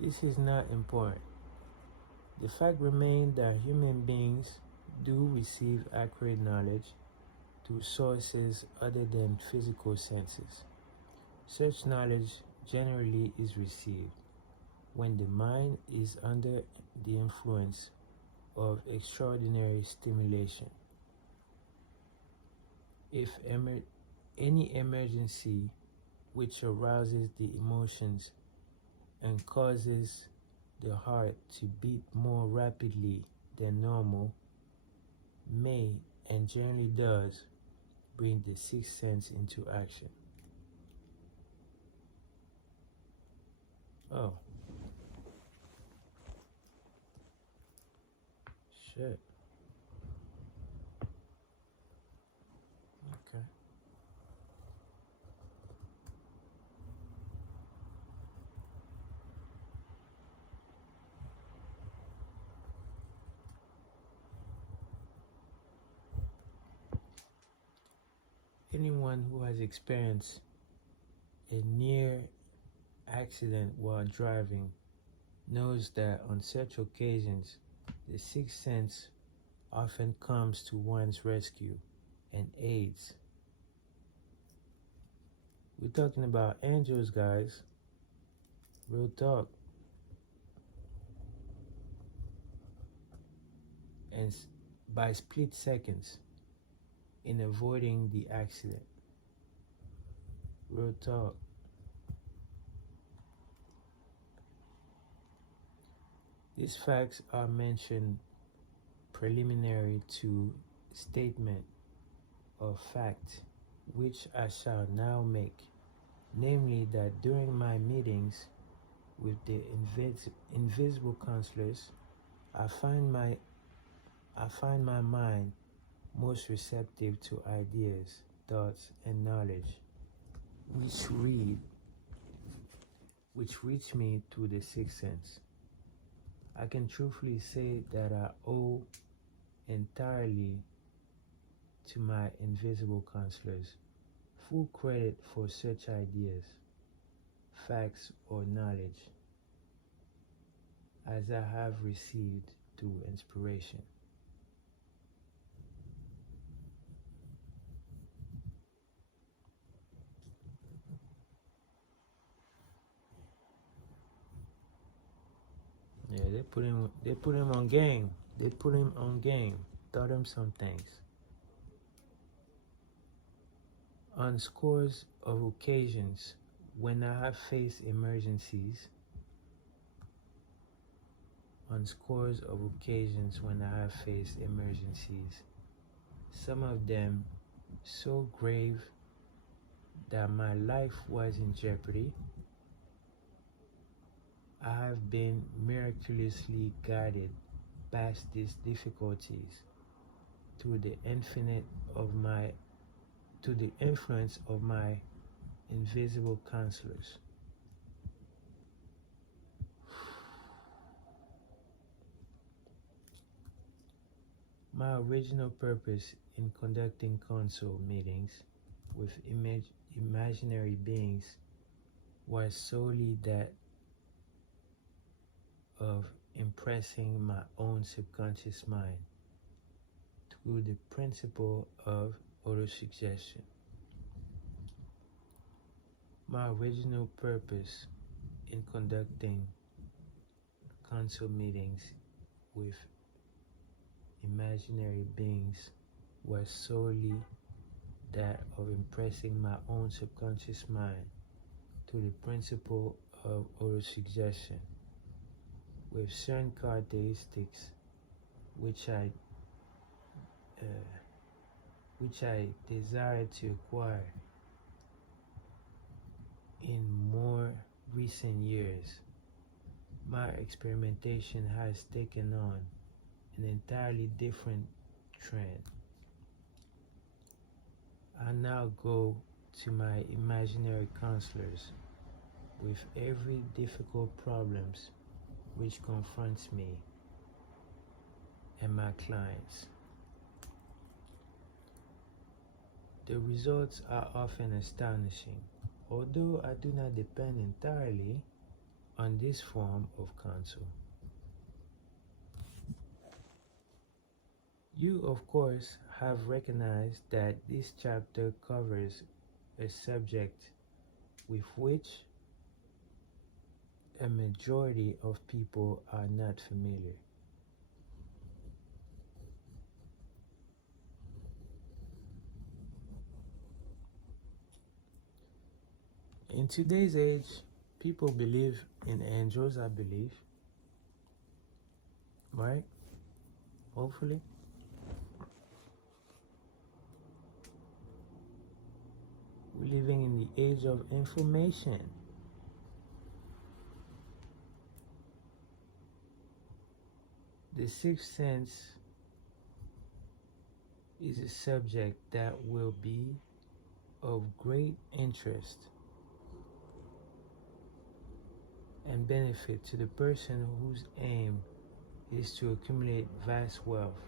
this is not important. The fact remains that human beings do receive accurate knowledge through sources other than physical senses. Such knowledge generally is received when the mind is under the influence of extraordinary stimulation. If any emergency which arouses the emotions and causes the heart to beat more rapidly than normal may and generally does bring the sixth sense into action. Oh, shit. Okay. Anyone who has experienced a near accident while driving knows that on such occasions, the sixth sense often comes to one's rescue and aids. We're talking about angels, guys. Real talk. And by split seconds in avoiding the accident. Real talk. These facts are mentioned preliminary to statement of fact, which I shall now make, namely that during my meetings with the invisible counselors, I find my mind most receptive to ideas, thoughts, and knowledge, which reach me through the sixth sense. I can truthfully say that I owe entirely to my invisible counselors full credit for such ideas, facts, or knowledge as I have received through inspiration. Yeah, they put him on game. They put him on game. Taught him some things. On scores of occasions when I have faced emergencies, some of them so grave that my life was in jeopardy, I have been miraculously guided past these difficulties through the influence of my invisible counselors. My original purpose in conducting council meetings with imaginary beings was solely that of impressing my own subconscious mind through the principle of autosuggestion. My original purpose in conducting council meetings with imaginary beings was solely that of impressing my own subconscious mind through the principle of autosuggestion with certain characteristics which I desired to acquire in more recent years. My experimentation has taken on an entirely different trend. I now go to my imaginary counselors with every difficult problems which confronts me and my clients. The results are often astonishing, although I do not depend entirely on this form of counsel. You, of course, have recognized that this chapter covers a subject with which a majority of people are not familiar. In today's age, people believe in angels, I believe, right? Hopefully. We're living in the age of information. The sixth sense is a subject that will be of great interest and benefit to the person whose aim is to accumulate vast wealth,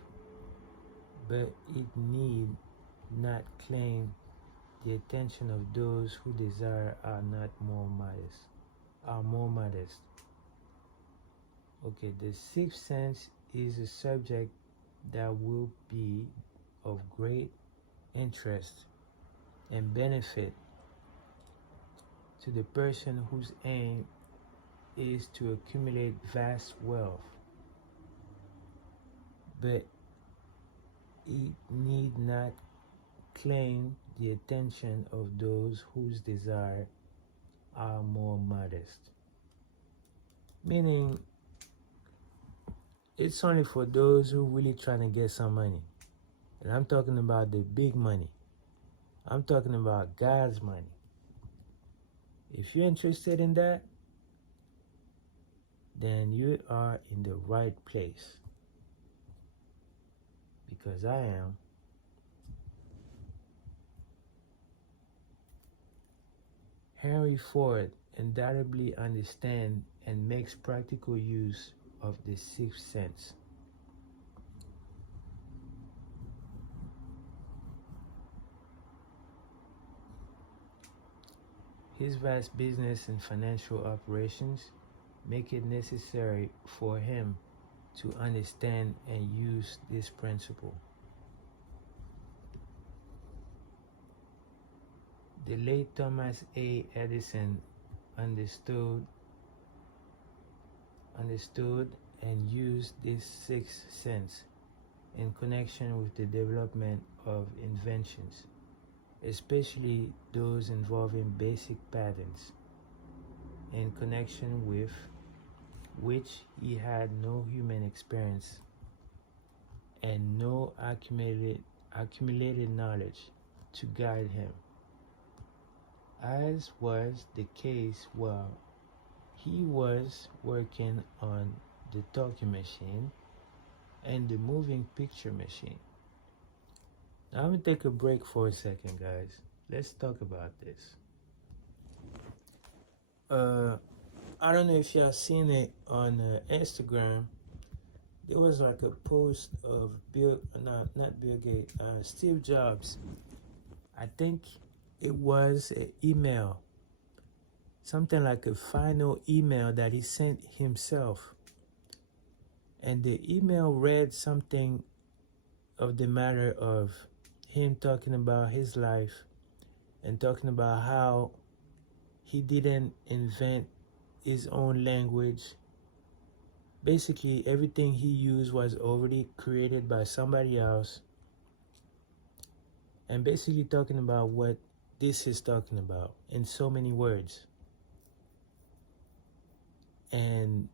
but it need not claim the attention of those who desire are more modest. Okay, the sixth sense is a subject that will be of great interest and benefit to the person whose aim is to accumulate vast wealth, but it need not claim the attention of those whose desire are more modest. Meaning, it's only for those who really trying to get some money. And I'm talking about the big money. I'm talking about God's money. If you're interested in that, then you are in the right place. Because I am. Henry Ford undoubtedly understands and makes practical use of the sixth sense. His vast business and financial operations make it necessary for him to understand and use this principle. The late Thomas A. Edison understood and used this sixth sense in connection with the development of inventions, especially those involving basic patterns, in connection with which he had no human experience and no accumulated knowledge to guide him, as was the case while he was working on the talking machine and the moving picture machine. Now I'm gonna take a break for a second, guys. Let's talk about this. I don't know if y'all seen it on Instagram. There was like a post of not Bill Gates, Steve Jobs. I think it was an email something like a final email that he sent himself. And the email read something of the matter of him talking about his life and talking about how he didn't invent his own language. Basically, everything he used was already created by somebody else. And basically talking about what this is talking about in so many words. And,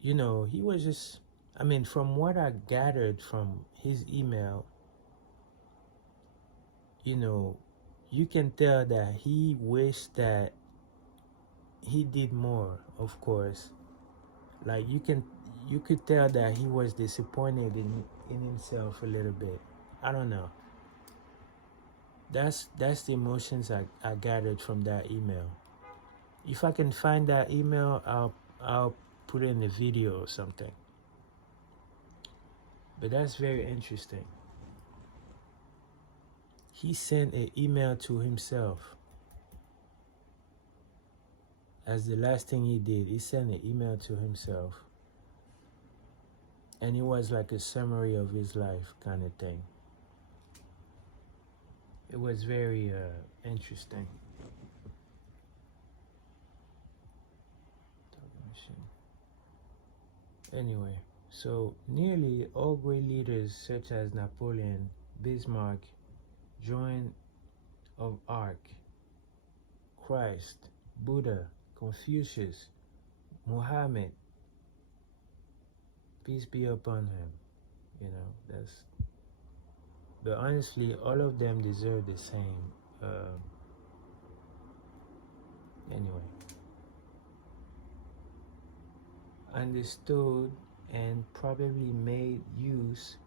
he was just, from what I gathered from his email, you can tell that he wished that he did more, of course. Like you could tell that he was disappointed in himself a little bit. I don't know. That's the emotions I gathered from that email. If I can find that email, I'll put it in the video or something. But that's very interesting. He sent an email to himself. As the last thing he did, he sent an email to himself. And it was like a summary of his life kind of thing. It was very interesting. Anyway, so nearly all great leaders such as Napoleon, Bismarck, Joan of Arc, Christ, Buddha, Confucius, Muhammad, peace be upon him. But honestly, all of them deserve the same. Anyway, understood and probably made use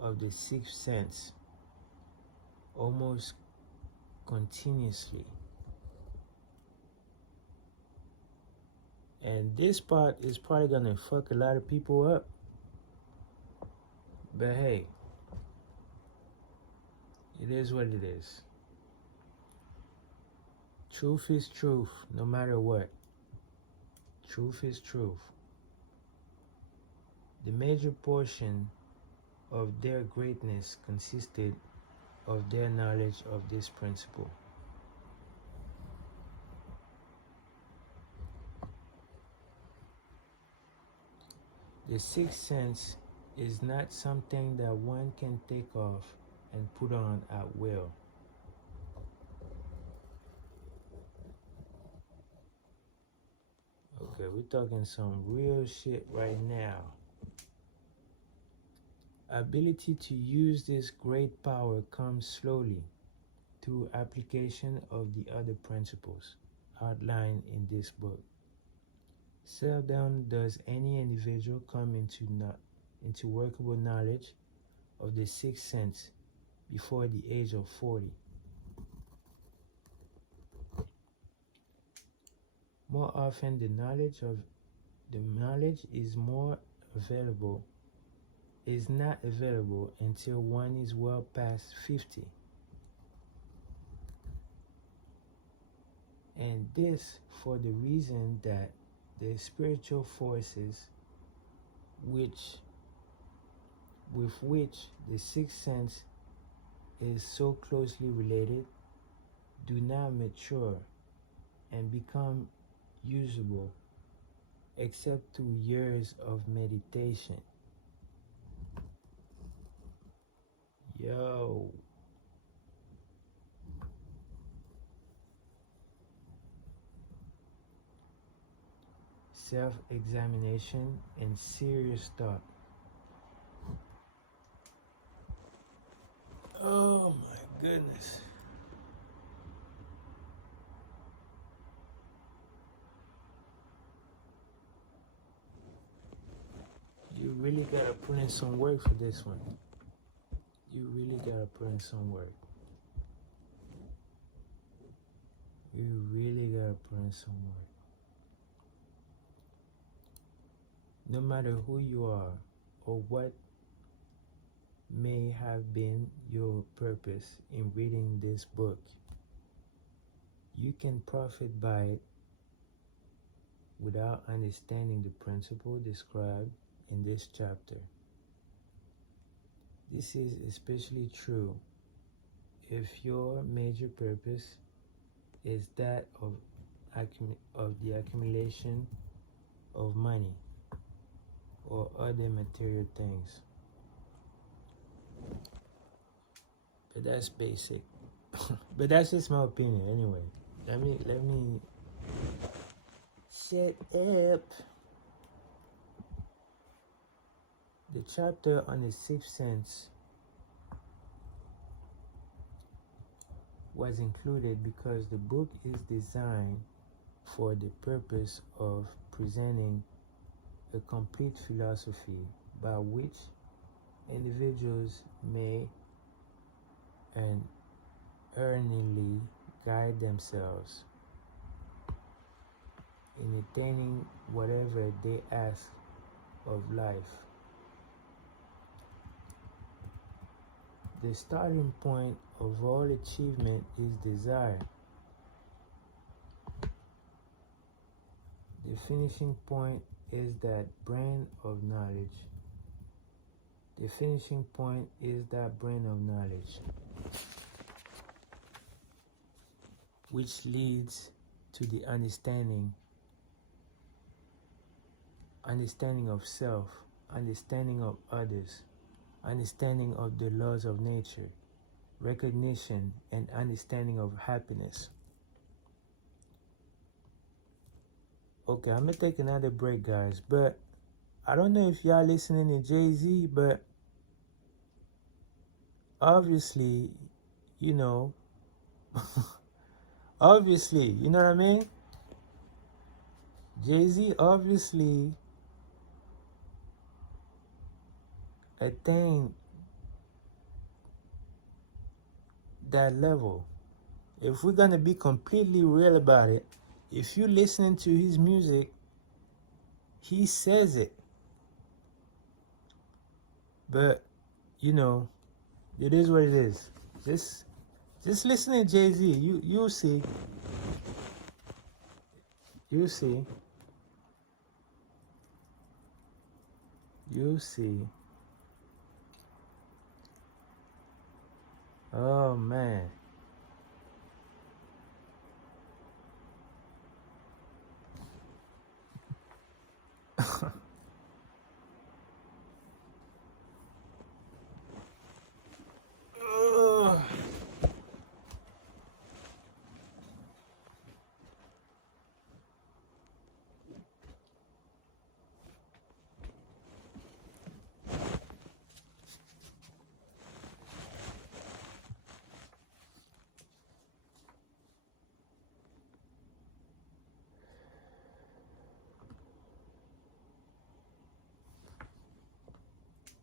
of the sixth sense almost continuously. And this part is probably gonna fuck a lot of people up. But hey, it is what it is. Truth is truth, no matter what. Truth is truth. The major portion of their greatness consisted of their knowledge of this principle. The sixth sense is not something that one can take off and put on at will. Okay, we're talking some real shit right now. Ability to use this great power comes slowly through application of the other principles outlined in this book. Seldom does any individual come into workable knowledge of the sixth sense before the age of 40. More often, the knowledge is not available until one is well past 50. And this for the reason that the spiritual forces with which the sixth sense is so closely related do not mature and become usable except through years of meditation. Yo. Self-examination and serious thought. Oh my goodness. You really gotta put in some work for this one. You really gotta put in some work. You really gotta put in some work. No matter who you are or what may have been your purpose in reading this book, you can profit by it without understanding the principle described in this chapter. This is especially true if your major purpose is that of the accumulation of money or other material things. But that's basic. But that's just my opinion anyway. Let me shut up. The chapter on the sixth sense was included because the book is designed for the purpose of presenting a complete philosophy by which individuals may unerringly guide themselves in attaining whatever they ask of life. The starting point of all achievement is desire. The finishing point is that brain of knowledge. The finishing point is that brain of knowledge, which leads to the understanding of self, understanding of others, understanding of the laws of nature, recognition and understanding of happiness. Okay, I'm gonna take another break, guys, but I don't know if y'all listening to Jay-Z, but obviously, you know, obviously, you know what I mean? Jay-Z obviously attained that level. If we're gonna be completely real about it, if you're listening to his music, he says it. But, you know, it is what it is. Just listen to Jay-Z. You'll see. You'll see. You'll see. Oh, man.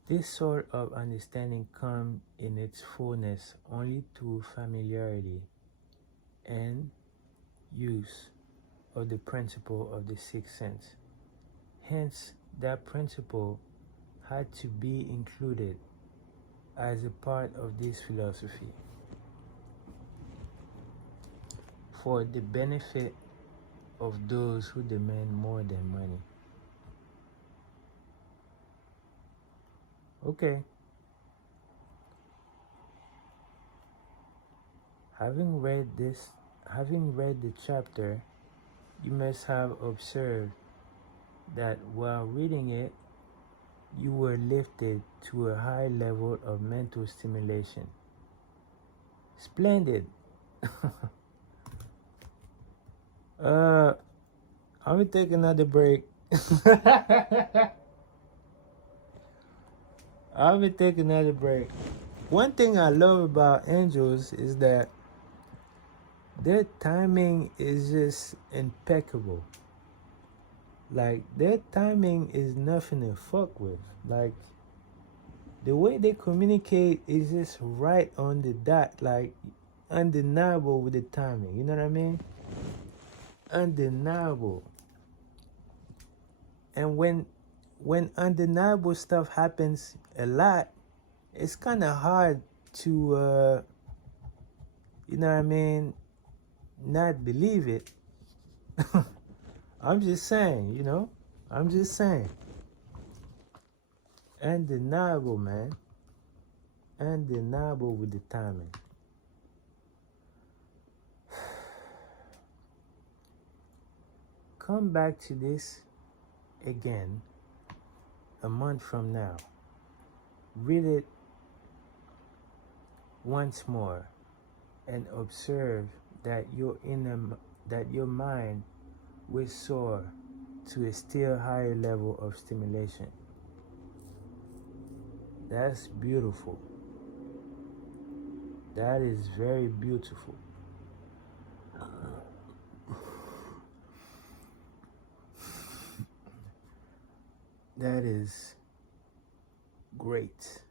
This sort of understanding comes in its fullness only through familiarity and use of the principle of the sixth sense. Hence, that principle had to be included as a part of this philosophy for the benefit of those who demand more than money. Okay. Having read the chapter, you must have observed that while reading it, you were lifted to a high level of mental stimulation. Splendid. I'm gonna take another break. I'm gonna take another break. One thing I love about angels is that their timing is just impeccable. Like, their timing is nothing to fuck with. Like, the way they communicate is just right on the dot, like undeniable with the timing. You know what I mean? Undeniable. And when undeniable stuff happens a lot, it's kind of hard to, you know what I mean, not believe it. I'm just saying, you know? I'm just saying. Undeniable, man. Undeniable with the timing. Come back to this again a month from now. Read it once more and observe that your mind will soar to a still higher level of stimulation. That's beautiful. That is very beautiful. That is great.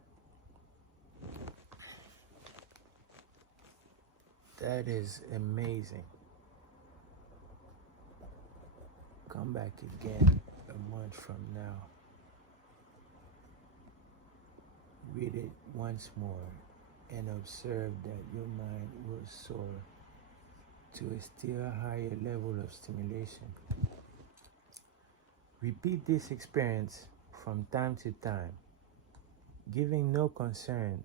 That is amazing. Come back again a month from now. Read it once more and observe that your mind will soar to a still higher level of stimulation. Repeat this experience from time to time, giving no concern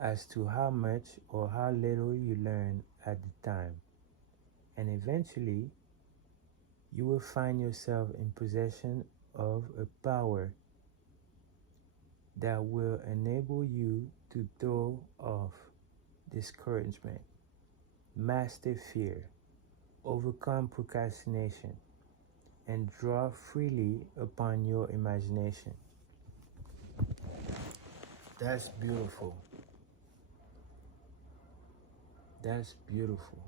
as to how much or how little you learn at the time. And eventually, you will find yourself in possession of a power that will enable you to throw off discouragement, master fear, overcome procrastination, and draw freely upon your imagination. That's beautiful. That's beautiful.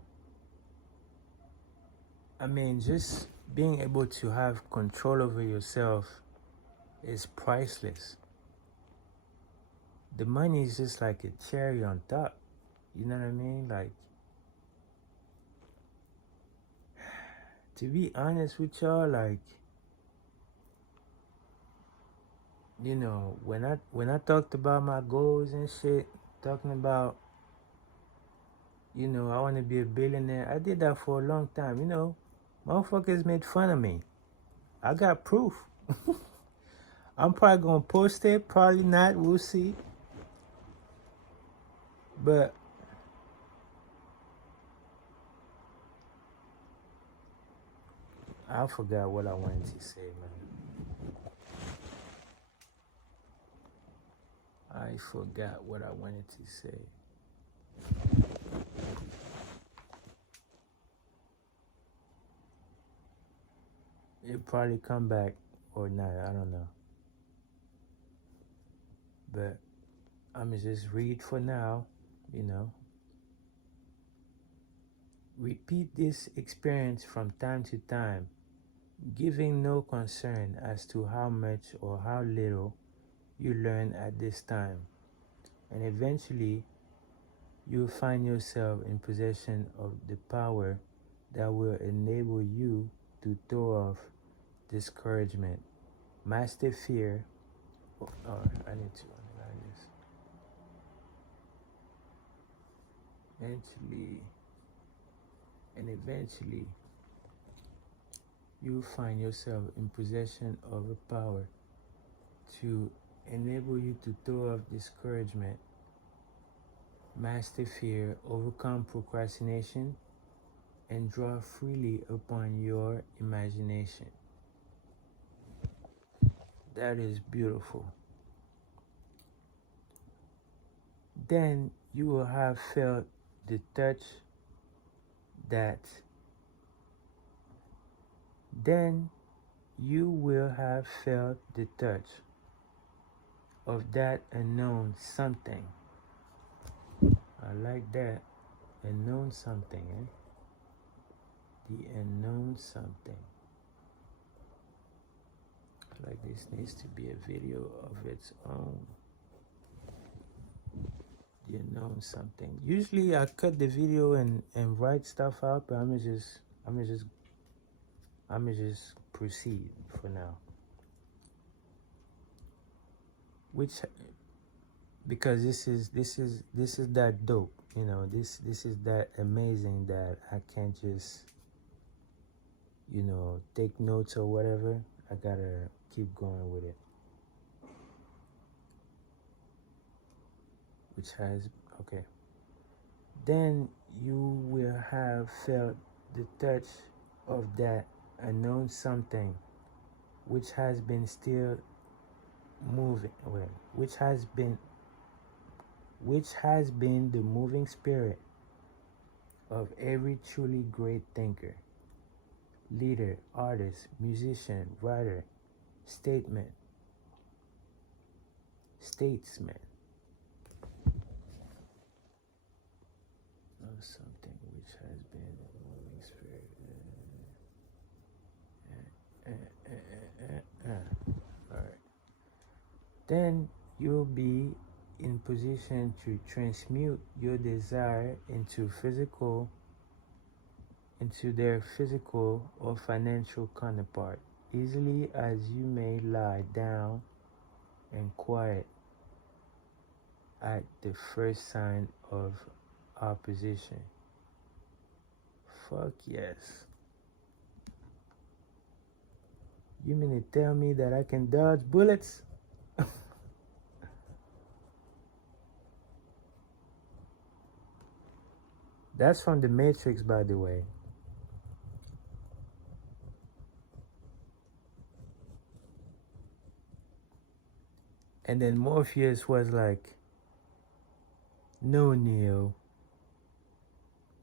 I mean, just being able to have control over yourself is priceless. The money is just like a cherry on top. You know what I mean? Like, to be honest with y'all, like, you know, when I talked about my goals and shit, talking about, you know, I want to be a billionaire, I did that for a long time. You know, motherfuckers made fun of me. I got proof. I'm probably gonna post it, probably not, we'll see. But I forgot what I wanted to say, man. I forgot what I wanted to say. It'll probably come back or not, I don't know. But I'm gonna just read for now, you know. Repeat this experience from time to time, giving no concern as to how much or how little you learn at this time. And eventually, you'll find yourself in possession of the power that will enable you to throw off discouragement, master fear. I need to underline this. Eventually, you'll find yourself in possession of a power to enable you to throw off discouragement, master fear, overcome procrastination, and draw freely upon your imagination. That is beautiful. Then you will have felt the touch that then you will have felt the touch of that unknown something. I like that. Unknown something, eh? The unknown something. Like this needs to be a video of its own. The unknown something. Usually I cut the video and write stuff out, but I'm gonna just proceed for now. Because this is that dope, you know, this is that amazing that I can't just take notes or whatever, I gotta keep going with it. Which has, okay. Then you will have felt the touch of that unknown something which has been still moving, well, which has been the moving spirit of every truly great thinker, leader, artist, musician, writer, statesman. Of something which has been the moving spirit. All right. Then you'll be in position to transmute your desire into their physical or financial counterpart, easily as you may lie down and quiet at the first sign of opposition. Fuck yes. You mean to tell me that I can dodge bullets? That's from the Matrix, by the way. And then Morpheus was like, no, Neo.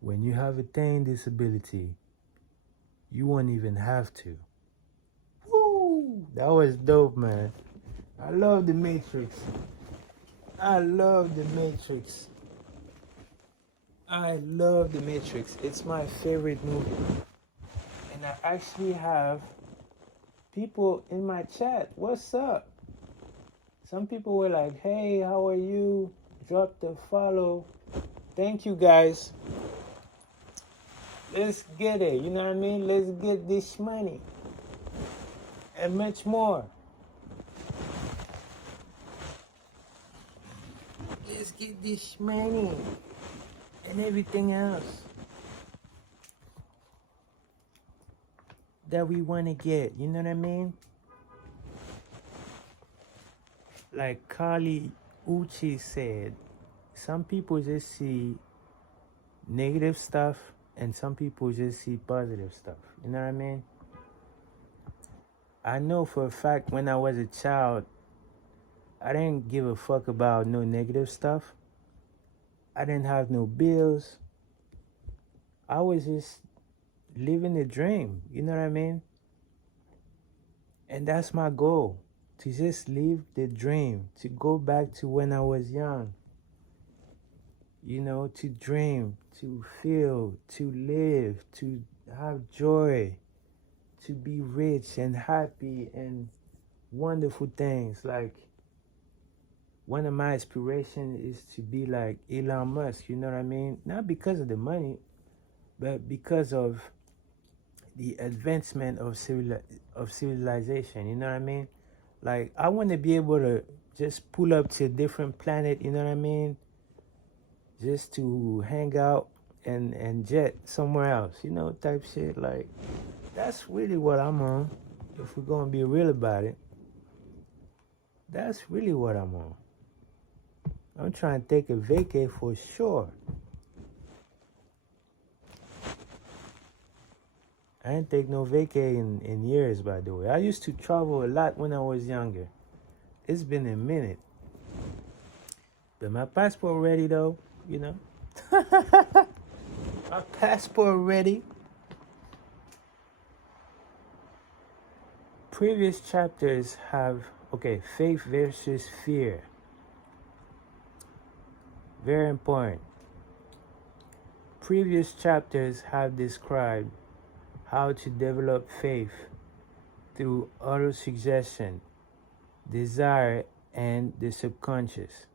When you have attained this ability, you won't even have to. Woo! That was dope, man. I love the Matrix. I love the Matrix. It's my favorite movie. And I actually have people in my chat. What's up? Some people were like, hey, how are you? Drop the follow. Thank you, guys. Let's get it. You know what I mean? Let's get this money. And much more. Let's get this money. And everything else that we want to get. You know what I mean? Like Kali Uchi said, some people just see negative stuff and some people just see positive stuff. You know what I mean? I know for a fact when I was a child, I didn't give a fuck about no negative stuff. I didn't have no bills. I was just living the dream. You know what I mean? And that's my goal. To just live the dream. To go back to when I was young. To dream, to feel, to live, to have joy, to be rich and happy and wonderful things. Like, one of my inspirations is to be like Elon Musk, you know what I mean? Not because of the money, but because of the advancement of civilization, you know what I mean? Like, I want to be able to just pull up to a different planet, you know what I mean? Just to hang out and jet somewhere else, type shit. Like, that's really what I'm on. If we're going to be real about it, that's really what I'm on. I'm trying to take a vacay for sure. I didn't take no vacay in years, by the way. I used to travel a lot when I was younger. It's been a minute. But my passport ready, though, My passport ready. Previous chapters have, faith versus fear. Very important. Previous chapters have described how to develop faith through auto-suggestion, desire, and the subconscious.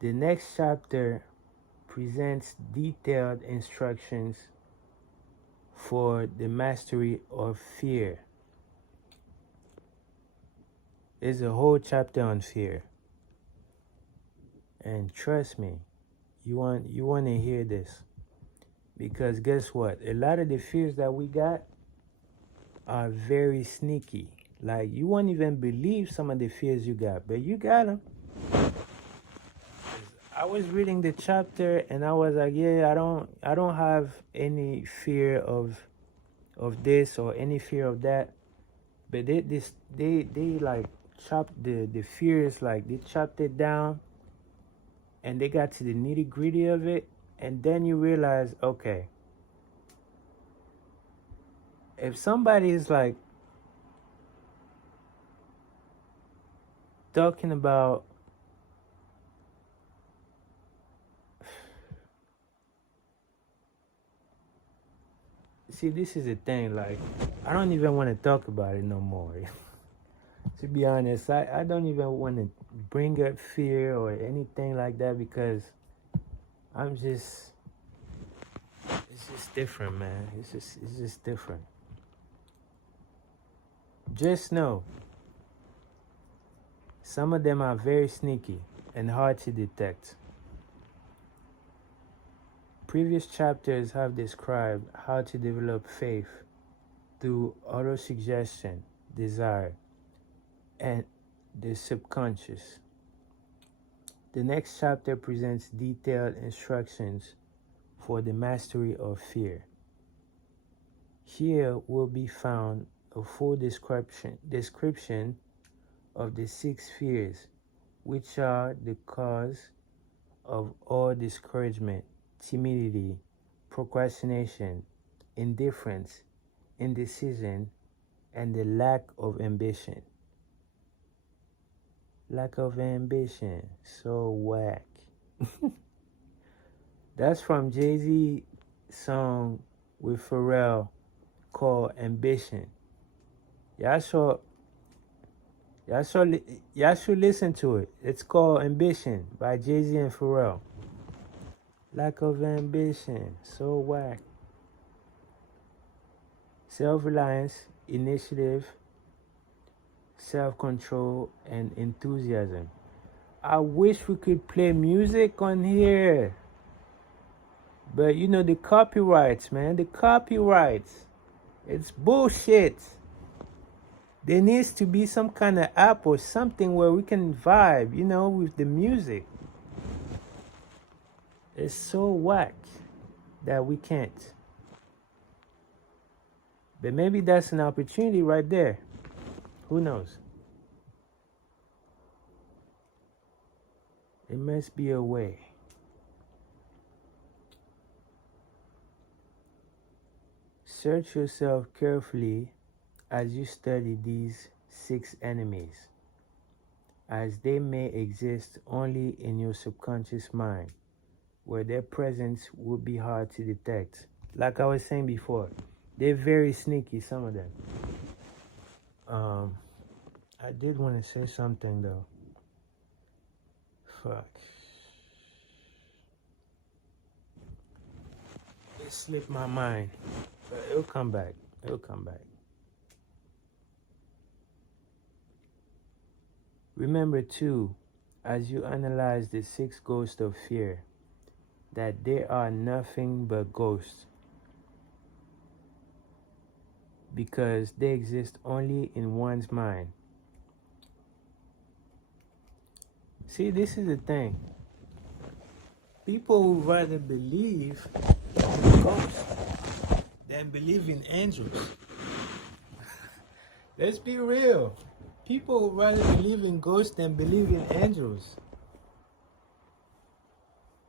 The next chapter presents detailed instructions for the mastery of fear. There's a whole chapter on fear. And trust me, you want to hear this. Because guess what? A lot of the fears that we got, are very sneaky. Like you won't even believe some of the fears you got, but you got them. I was reading the chapter and I was like, yeah, I don't have any fear of this or any fear of that. But they like chopped the fears, like they chopped it down and they got to the nitty gritty of it, and then you realize, okay, if somebody is like talking about, see, this is the thing, like I don't even want to talk about it no more. To be honest, I don't even want to bring up fear or anything like that because I'm just, it's just different, man. It's just different. Just know, some of them are very sneaky and hard to detect. Previous chapters have described how to develop faith through autosuggestion, desire, and the subconscious. The next chapter presents detailed instructions for the mastery of fear. Here will be found a full description of the 6 fears, which are the cause of all discouragement, timidity, procrastination, indifference, indecision, and the lack of ambition. Lack of ambition, so whack. That's from Jay-Z song with Pharrell called Ambition. Y'all should, y'all should listen to it. It's called Ambition by Jay-Z and Pharrell. Lack of ambition, so whack. Self-reliance, initiative, self-control, and enthusiasm. I wish we could play music on here. But you know, the copyrights, man, the copyrights. It's bullshit. There needs to be some kind of app or something where we can vibe, you know, with the music. It's so whack that we can't. But maybe that's an opportunity right there. Who knows? It must be a way. Search yourself carefully as you study these 6 enemies, as they may exist only in your subconscious mind, where their presence would be hard to detect. Like I was saying before, they're very sneaky, some of them. I did want to say something though. Fuck. It slipped my mind. But it'll come back. It'll come back. Remember too, as you analyze the 6 ghosts of fear, that they are nothing but ghosts, because they exist only in one's mind. See, this is the thing. People would rather believe in ghosts than believe in angels. Let's be real. People would rather believe in ghosts than believe in angels.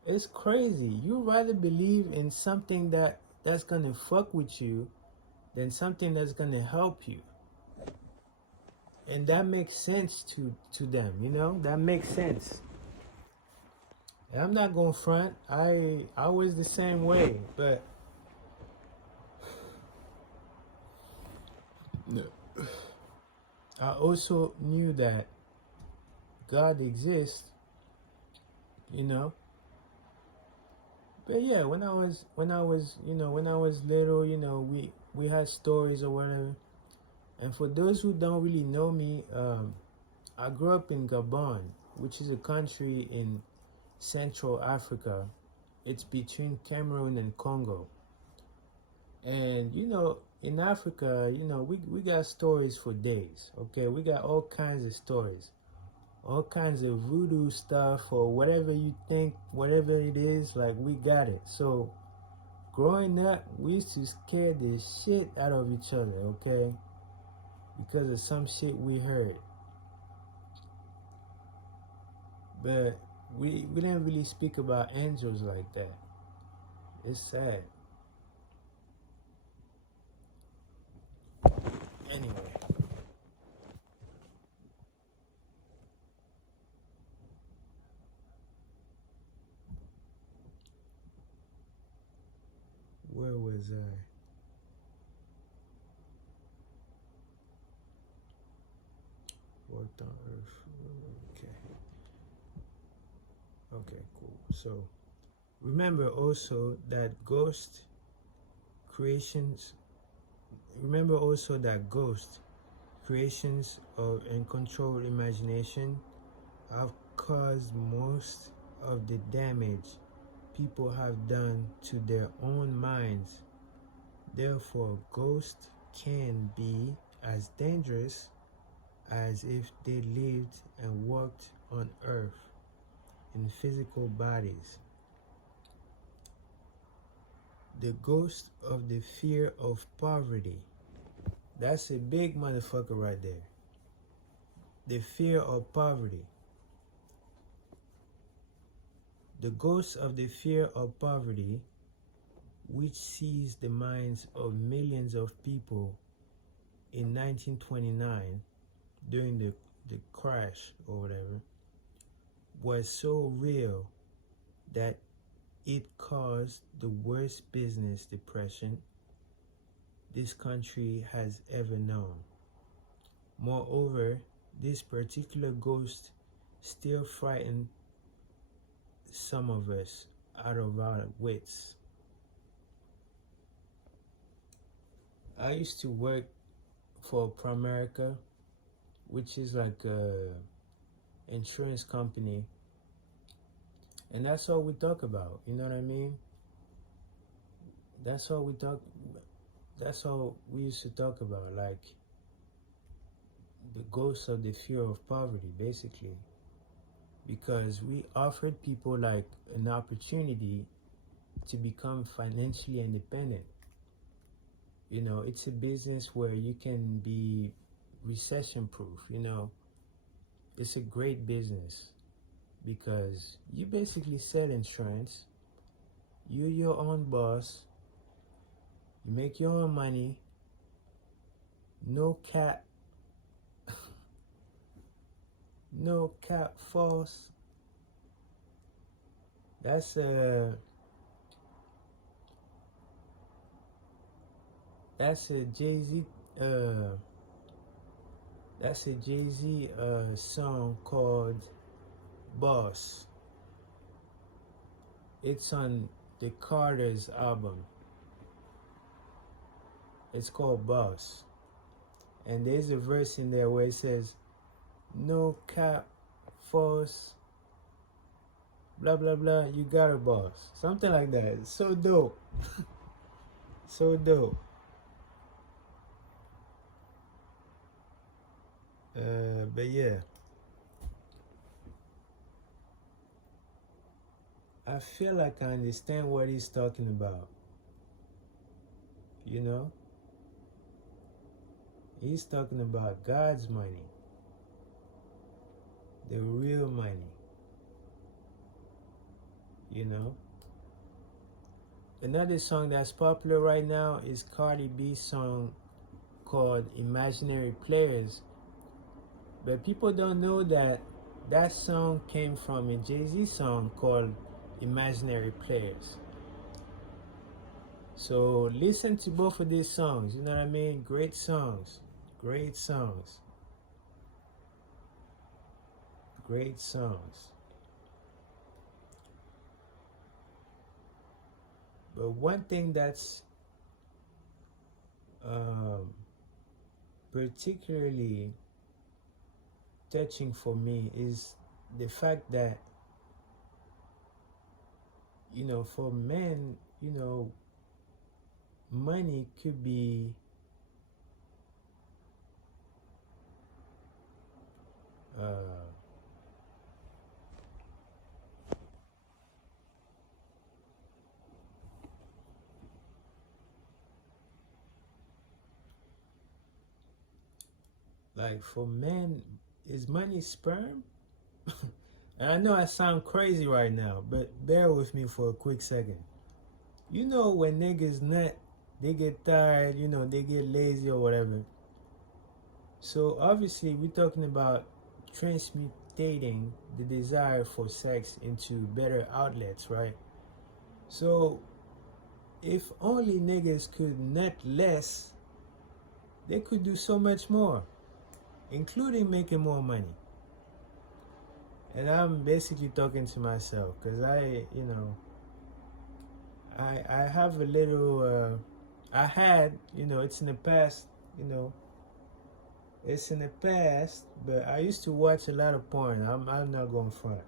It's crazy. You'd rather believe in something that's gonna fuck with you than something that's gonna help you. And that makes sense to them, you know? That makes sense. And I'm not gonna front. I was the same way, but I also knew that God exists, you know. But yeah, when I was little, you know, we had stories or whatever. And for those who don't really know me, I grew up in Gabon, which is a country in Central Africa. It's between Cameroon and Congo. And in Africa, we got stories for days. Okay, we got all kinds of stories, all kinds of voodoo stuff, or whatever you think, whatever it is, like we got it. So growing up, we used to scare the shit out of each other, okay? Because of some shit we heard. But we didn't really speak about angels like that. It's sad. Anyway, where was I? Worked on Earth. Okay. Okay, cool. So remember also that creations remember also that ghost creations of uncontrolled imagination have caused most of the damage people have done to their own minds. Therefore, ghosts can be as dangerous as if they lived and walked on earth in physical bodies. The ghost of the fear of poverty. That's a big motherfucker right there. The fear of poverty. The ghost of the fear of poverty, which seized the minds of millions of people in 1929 during the crash or whatever, was so real that it caused the worst business depression this country has ever known. Moreover, this particular ghost still frightens some of us out of our wits. I used to work for Primerica, which is like a insurance company, and that's all we talk about. You know what I mean? That's all we talk. That's all we used to talk about, like the ghost of the fear of poverty, basically, because we offered people like an opportunity to become financially independent. It's a business where you can be recession proof. It's a great business because you basically sell insurance. You're your own boss. You make your own money. No cap. No cap false. That's a that's a Jay-Z uh that's a Jay-Z song called Boss. It's on the Carter's album. It's called Boss. And there's a verse in there where it says, no cap, false, blah blah blah, you got a boss. Something like that. It's so dope. So dope. But yeah. I feel like I understand what he's talking about. You know? He's talking about God's money. The real money. Another song that's popular right now is Cardi B's song called Imaginary Players. But people don't know that that song came from a Jay-Z song called Imaginary Players. So listen to both of these songs, you know what I mean? Great songs. Great songs. Great songs. But one thing that's particularly touching for me is the fact that, for men, money could be like for men, is money sperm? And I know I sound crazy right now, but bear with me for a quick second. You know when niggas nut, they get tired, they get lazy or whatever. So obviously we're talking about transmutating the desire for sex into better outlets, right? So if only niggas could nut less, they could do so much more, including making more money. And I'm basically talking to myself because I have a little, I had, it's in the past, you know, it's in the past, but I used to watch a lot of porn. I'm not going front.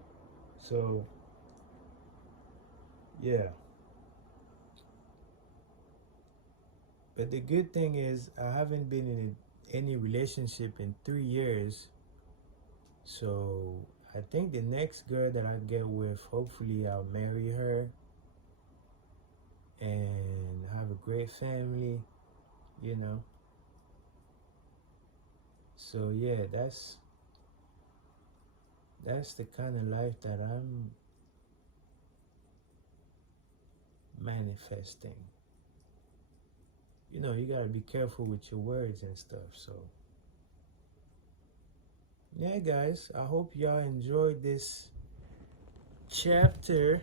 So, yeah. But the good thing is, I haven't been in any relationship in 3 years. So, I think the next girl that I get with, hopefully, I'll marry her and have a great family, you know. So, yeah, that's the kind of life that I'm manifesting. You gotta be careful with your words and stuff. So, yeah, guys, I hope y'all enjoyed this chapter.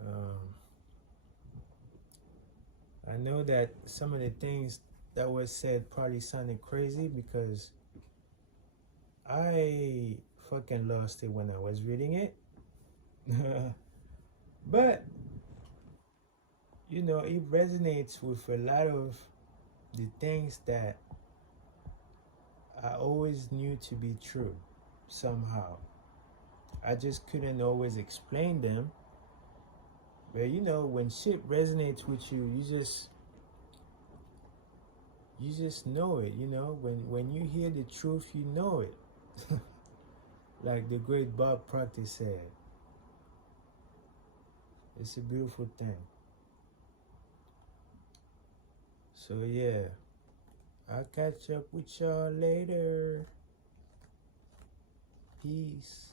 Um, I know that some of the things that was said probably sounded crazy because I fucking lost it when I was reading it. But, it resonates with a lot of the things that I always knew to be true somehow. I just couldn't always explain them. But when shit resonates with you, you just know it, when you hear the truth, you know it. Like the great Bob Proctor said, it's a beautiful thing. So yeah, I'll catch up with y'all later. Peace.